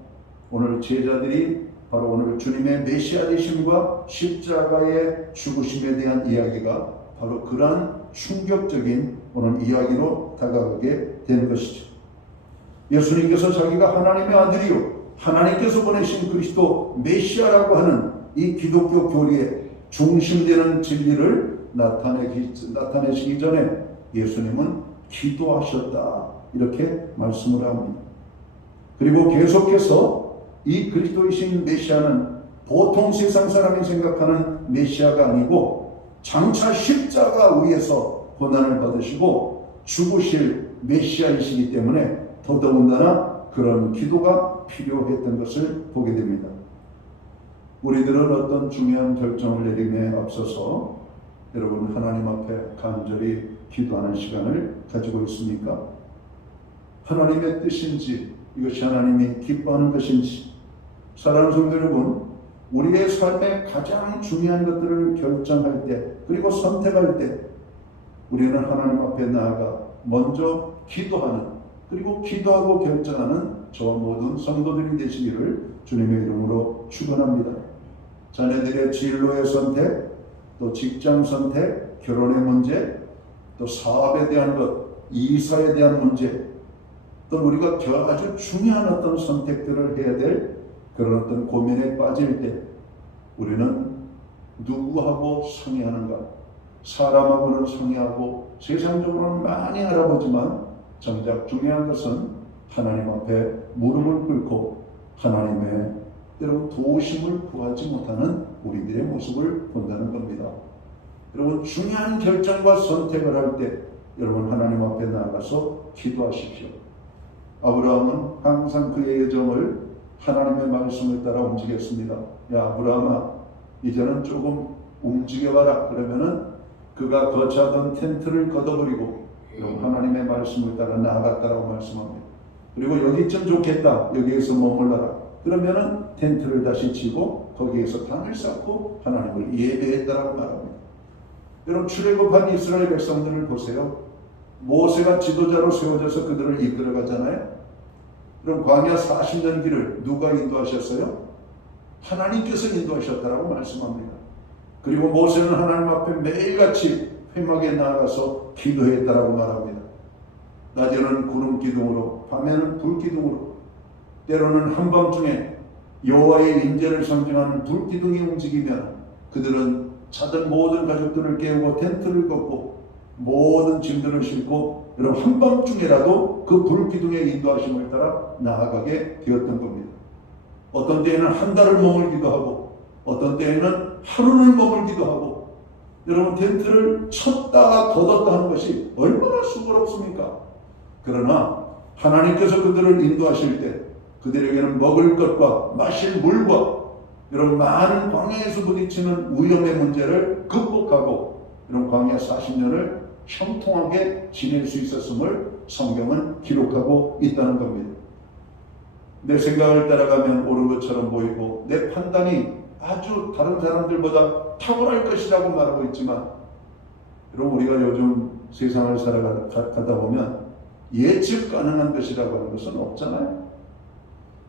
오늘 제자들이 바로 오늘 주님의 메시아 되심과 십자가의 죽으심에 대한 이야기가 바로 그러한 충격적인 오늘 이야기로 다가가게 되는 것이죠. 예수님께서 자기가 하나님의 아들이요 하나님께서 보내신 그리스도 메시아라고 하는 이 기독교 교리의 중심되는 진리를 나타내시기 전에 예수님은 기도하셨다. 이렇게 말씀을 합니다. 그리고 계속해서 이 그리스도이신 메시아는 보통 세상 사람이 생각하는 메시아가 아니고 장차 십자가 위에서 고난을 받으시고 죽으실 메시아이시기 때문에 더더군다나 그런 기도가 필요했던 것을 보게 됩니다. 우리들은 어떤 중요한 결정을 내림에 앞서서 여러분 하나님 앞에 간절히 기도하는 시간을 가지고 있습니까? 하나님의 뜻인지 이것이 하나님이 기뻐하는 것인지, 사랑하는 성도 여러분, 우리의 삶의 가장 중요한 것들을 결정할 때 그리고 선택할 때 우리는 하나님 앞에 나아가 먼저 기도하는, 그리고 기도하고 결정하는 저와 모든 성도들이 되시기를 주님의 이름으로 축원합니다. 자녀들의 진로의 선택, 또 직장 선택, 결혼의 문제, 또 사업에 대한 것, 이사에 대한 문제, 또 우리가 아주 중요한 어떤 선택들을 해야 될 그런 어떤 고민에 빠질 때 우리는 누구하고 상의하는가? 사람하고는 상의하고 세상적으로는 많이 알아보지만 정작 중요한 것은 하나님 앞에 무릎을 꿇고 하나님의 여러분 도우심을 구하지 못하는 우리들의 모습을 본다는 겁니다. 여러분 중요한 결정과 선택을 할 때 여러분 하나님 앞에 나아가서 기도하십시오. 아브라함은 항상 그의 여정을 하나님의 말씀을 따라 움직였습니다. 야 아브라함아 이제는 조금 움직여봐라. 그러면은 그가 거처하던 텐트를 걷어버리고 여러분 하나님의 말씀을 따라 나아갔다라고 말씀합니다. 그리고 여기쯤 좋겠다. 여기에서 머물러라. 그러면은 텐트를 다시 치고 거기에서 단을 쌓고 하나님을 예배했다라고 말합니다. 여러분 출애굽한 이스라엘 백성들을 보세요. 모세가 지도자로 세워져서 그들을 이끌어가잖아요. 그럼 광야 40년 길을 누가 인도하셨어요? 하나님께서 인도하셨다라고 말씀합니다. 그리고 모세는 하나님 앞에 매일같이 회막에 나아가서 기도했다라고 말합니다. 낮에는 구름 기둥으로 밤에는 불 기둥으로 때로는 한밤중에 여호와의 임재를 상징하는 불 기둥이 움직이면 그들은 자던 모든 가족들을 깨우고 텐트를 걷고 모든 짐들을 싣고 여러분 한밤중에라도 그 불 기둥의 인도하심을 따라 나아가게 되었던 겁니다. 어떤 때에는 한 달을 머물기도 하고 어떤 때에는 하루를 머물기도 하고 여러분 텐트를 쳤다가 걷었다 하는 것이 얼마나 수고롭습니까? 그러나 하나님께서 그들을 인도하실 때 그들에게는 먹을 것과 마실 물과 여러분 많은 광야에서 부딪히는 위험의 문제를 극복하고 이런 광야 40년을 형통하게 지낼 수 있었음을 성경은 기록하고 있다는 겁니다. 내 생각을 따라가면 옳은 것처럼 보이고 내 판단이 아주 다른 사람들보다 탁월할 것이라고 말하고 있지만 여러분 우리가 요즘 세상을 살아가다 보면 예측 가능한 것이라고 하는 것은 없잖아요.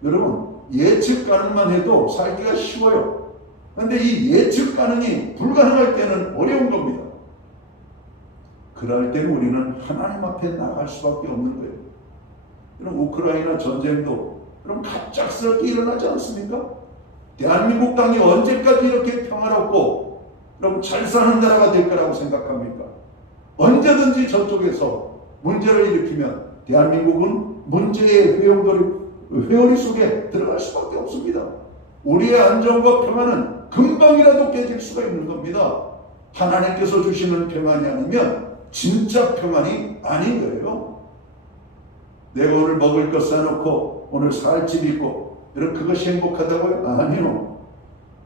여러분 예측 가능만 해도 살기가 쉬워요. 그런데 이 예측 가능이 불가능할 때는 어려운 겁니다. 그럴 때는 우리는 하나님 앞에 나갈 수밖에 없는 거예요. 여러분 우크라이나 전쟁도 그럼 갑작스럽게 일어나지 않습니까? 대한민국 땅이 언제까지 이렇게 평화롭고 여러분 잘 사는 나라가 될 거라고 생각합니까? 언제든지 저쪽에서 문제를 일으키면 대한민국은 문제의 회오리 속에 들어갈 수밖에 없습니다. 우리의 안정과 평화는 금방이라도 깨질 수가 있는 겁니다. 하나님께서 주시는 평안이 아니면 진짜 평안이 아닌 거예요. 내가 오늘 먹을 것 사놓고 오늘 살 집 있고 여러분 그것이 행복하다고요? 아니요.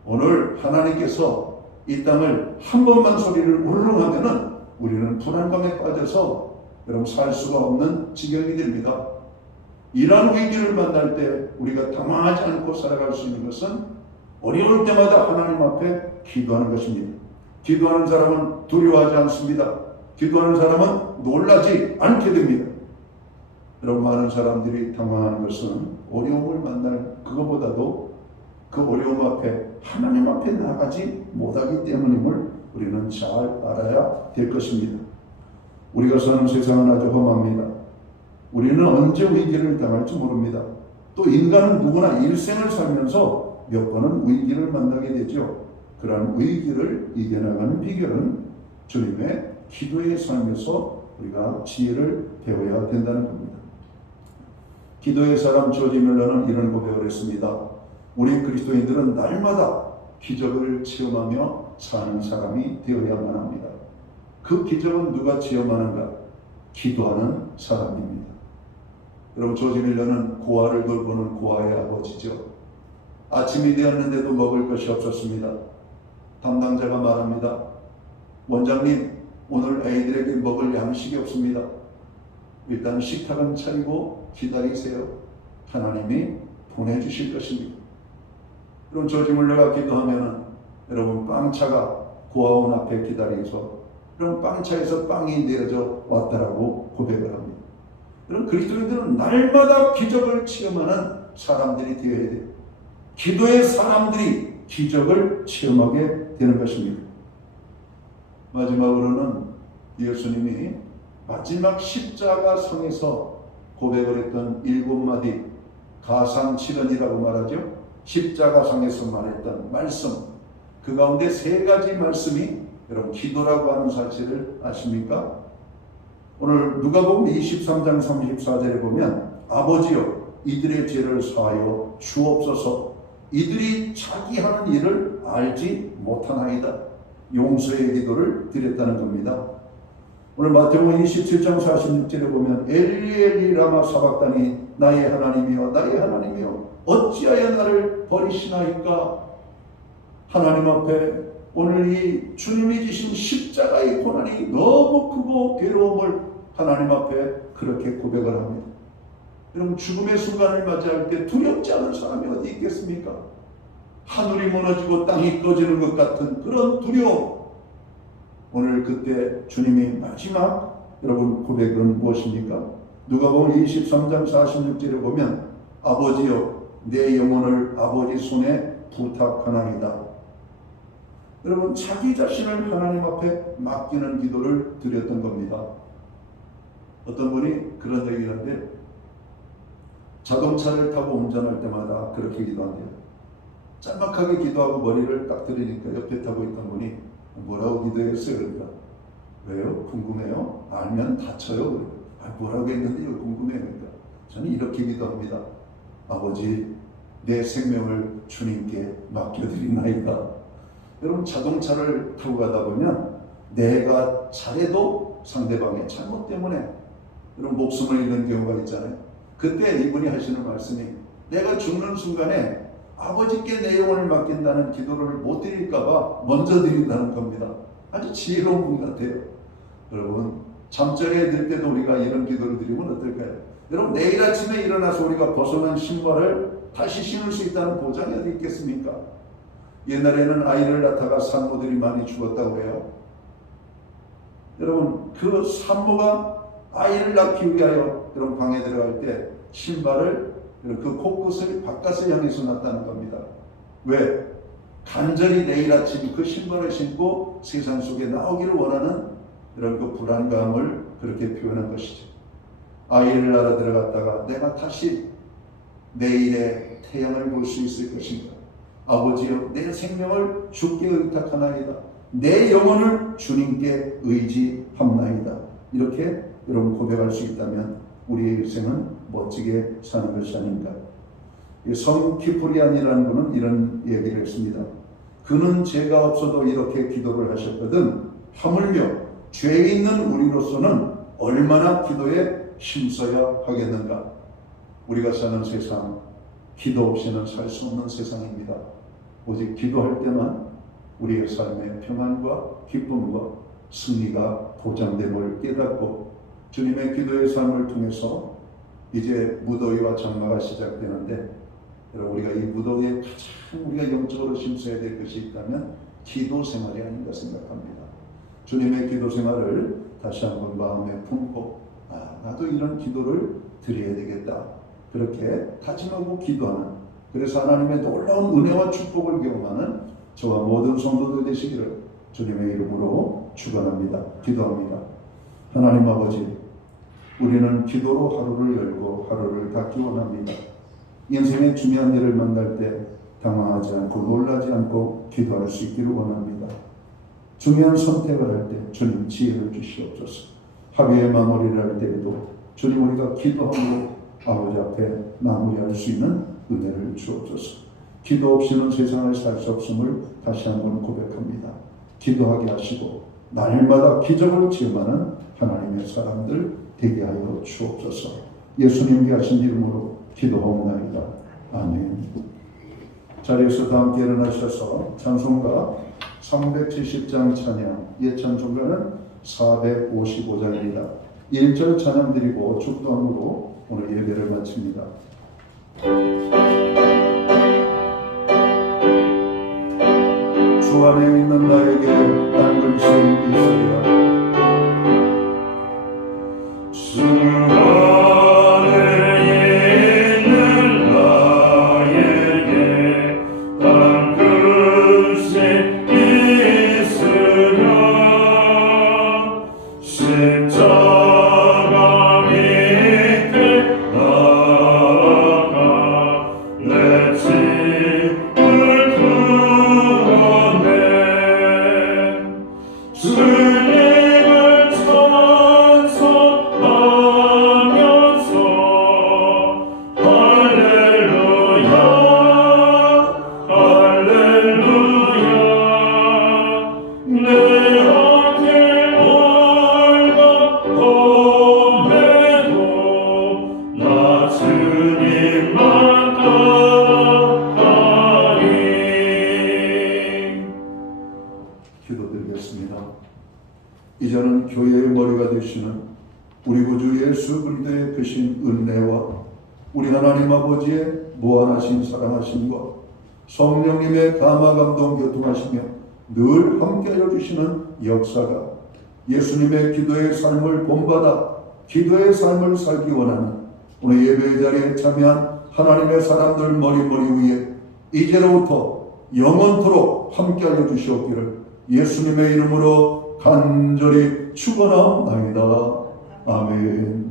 오늘 하나님께서 이 땅을 한 번만 소리를 울릉하면은 우리는 불안감에 빠져서 여러분 살 수가 없는 지경이 됩니다. 이러한 위기를 만날 때 우리가 당황하지 않고 살아갈 수 있는 것은 어려울 때마다 하나님 앞에 기도하는 것입니다. 기도하는 사람은 두려워하지 않습니다. 기도하는 사람은 놀라지 않게 됩니다. 여러분 많은 사람들이 당황하는 것은 어려움을 만날 그것보다도 그 어려움 앞에 하나님 앞에 나가지 못하기 때문임을 우리는 잘 알아야 될 것입니다. 우리가 사는 세상은 아주 험합니다. 우리는 언제 위기를 당할지 모릅니다. 또 인간은 누구나 일생을 살면서 몇 번은 위기를 만나게 되죠. 그러한 위기를 이겨나가는 비결은 주님의 기도의 삶에서 우리가 지혜를 배워야 된다는 겁니다. 기도의 사람 조지 밀러는 이런 고백을 했습니다. 우리 그리스도인들은 날마다 기적을 체험하며 사는 사람이 되어야만 합니다. 그 기적은 누가 체험하는가? 기도하는 사람입니다. 여러분 조지 밀러는 고아를 돌보는 고아의 아버지죠. 아침이 되었는데도 먹을 것이 없었습니다. 담당자가 말합니다. 원장님, 오늘 아이들에게 먹을 양식이 없습니다. 일단 식탁은 차리고 기다리세요. 하나님이 보내주실 것입니다. 그럼 조지 밀러가 기도하면은 여러분 빵차가 고아원 앞에 기다려서 그럼 빵차에서 빵이 내려져 왔다라고 고백을 합니다. 그럼 그리스도인들은 날마다 기적을 체험하는 사람들이 되어야 돼요. 기도의 사람들이 기적을 체험하게 되는 것입니다. 마지막으로는 예수님이 마지막 십자가 성에서 고백을 했던 7마디 가상칠언이라고 말하죠. 십자가 성에서 말했던 말씀, 그 가운데 3가지 말씀이 여러분 기도라고 하는 사실을 아십니까? 오늘 누가복음 23장 34절에 보면 아버지여 이들의 죄를 사하여 주옵소서 이들이 자기 하는 일을 알지 못하나이다. 용서의 기도를 드렸다는 겁니다. 오늘 마태복음 27장 46절에 보면 엘리 엘리 라마 사박다니 나의 하나님이여 나의 하나님이여 어찌하여 나를 버리시나이까. 하나님 앞에 오늘 이 주님이 지신 십자가의 고난이 너무 크고 괴로움을 하나님 앞에 그렇게 고백을 합니다. 여러분 죽음의 순간을 맞이할 때 두렵지 않은 사람이 어디 있겠습니까? 하늘이 무너지고 땅이 꺼지는 것 같은 그런 두려움. 오늘 그때 주님이 마지막 여러분 고백은 무엇입니까? 누가복음 23장 46절에 보면 아버지여 내 영혼을 아버지 손에 부탁하나이다. 여러분 자기 자신을 하나님 앞에 맡기는 기도를 드렸던 겁니다. 어떤 분이 그런 얘기를 하는데 자동차를 타고 운전할 때마다 그렇게 기도한대요. 짤막하게 기도하고 머리를 딱 들이니까 옆에 타고 있던 분이 뭐라고 기도했어요? 그러니까 왜요? 궁금해요? 알면 다쳐요? 그래요. 뭐라고 했는데요? 궁금해요. 그러니까 저는 이렇게 기도합니다. 아버지 내 생명을 주님께 맡겨드리나이다. 여러분 자동차를 타고 가다 보면 내가 잘해도 상대방의 잘못 때문에 여러분 목숨을 잃는 경우가 있잖아요. 그때 이분이 하시는 말씀이 내가 죽는 순간에 아버지께 내 영혼을 맡긴다는 기도를 못 드릴까봐 먼저 드린다는 겁니다. 아주 지혜로운 분 같아요. 여러분 잠자리에 들 때도 우리가 이런 기도를 드리면 어떨까요? 여러분 내일 아침에 일어나서 우리가 벗어난 신발을 다시 신을 수 있다는 보장이 어디 있겠습니까? 옛날에는 아이를 낳다가 산모들이 많이 죽었다고 해요. 여러분 그 산모가 아이를 낳기 위하여 여러분 방에 들어갈 때 신발을 그 코끝을 바깥을 향해서 놨다는 겁니다. 왜? 간절히 내일 아침 그 신발을 신고 세상 속에 나오기를 원하는 이런 그 불안감을 그렇게 표현한 것이죠. 아이를 낳아 들어갔다가 내가 다시 내일의 태양을 볼 수 있을 것인가. 아버지여 내 생명을 주께 의탁하나이다. 내 영혼을 주님께 의지합나이다. 이렇게 여러분 고백할 수 있다면 우리의 일생은 멋지게 사는 것이 아닌가. 성 키프리안이라는 분은 이런 얘기를 했습니다. 그는 죄가 없어도 이렇게 기도를 하셨거든 하물며 죄 있는 우리로서는 얼마나 기도에 힘써야 하겠는가. 우리가 사는 세상 기도 없이는 살 수 없는 세상입니다. 오직 기도할 때만 우리의 삶의 평안과 기쁨과 승리가 보장됨을 깨닫고 주님의 기도의 삶을 통해서 이제 무더위와 장마가 시작되는데 여러분 우리가 이 무더위에 가장 우리가 영적으로 힘써야 될 것이 있다면 기도 생활이 아닌가 생각합니다. 주님의 기도 생활을 다시 한번 마음에 품고 나도 이런 기도를 드려야 되겠다. 그렇게 다짐하고 기도하는, 그래서 하나님의 놀라운 은혜와 축복을 경험하는 저와 모든 성도들 되시기를 주님의 이름으로 축원합니다. 기도합니다. 하나님 아버지, 우리는 기도로 하루를 열고 하루를 닫기 원합니다. 인생의 중요한 일을 만날 때 당황하지 않고 놀라지 않고 기도할 수 있기를 원합니다. 중요한 선택을 할 때 주님 지혜를 주시옵소서. 합의의 마무리를 할 때에도 주님 우리가 기도하고 아버지 앞에 마무리할 수 있는 은혜를 주옵소서. 기도 없이는 세상을 살 수 없음을 다시 한번 고백합니다. 기도하게 하시고 날마다 기적을 체험하는 하나님의 사람들 되게 하여 주옵소서. 예수님께 하신 이름으로 기도하옵나이다. 아멘. 자리에서 다 함께 일어나셔서 찬송가 370장 찬양, 예찬송가는 455장입니다. 1절 찬양 드리고 축도함으로 오늘 예배를 마칩니다. 주 안에 있는 나에게 땅글씨 있으리라. 주 안에 있는 나에게 땅글씨 있으랴. 십자가 밑에 나아가 내 짐을 풀어내. 하나님 아버지의 무한하신 사랑하심과 성령님의 감화 감동 교통하시며 늘 함께하여 주시는 역사가 예수님의 기도의 삶을 본받아 기도의 삶을 살기 원하는 오늘 예배 자리에 참여한 하나님의 사람들 머리 위에 이제로부터 영원토록 함께하여 주시옵기를 예수님의 이름으로 간절히 축원하옵나이다. 아멘.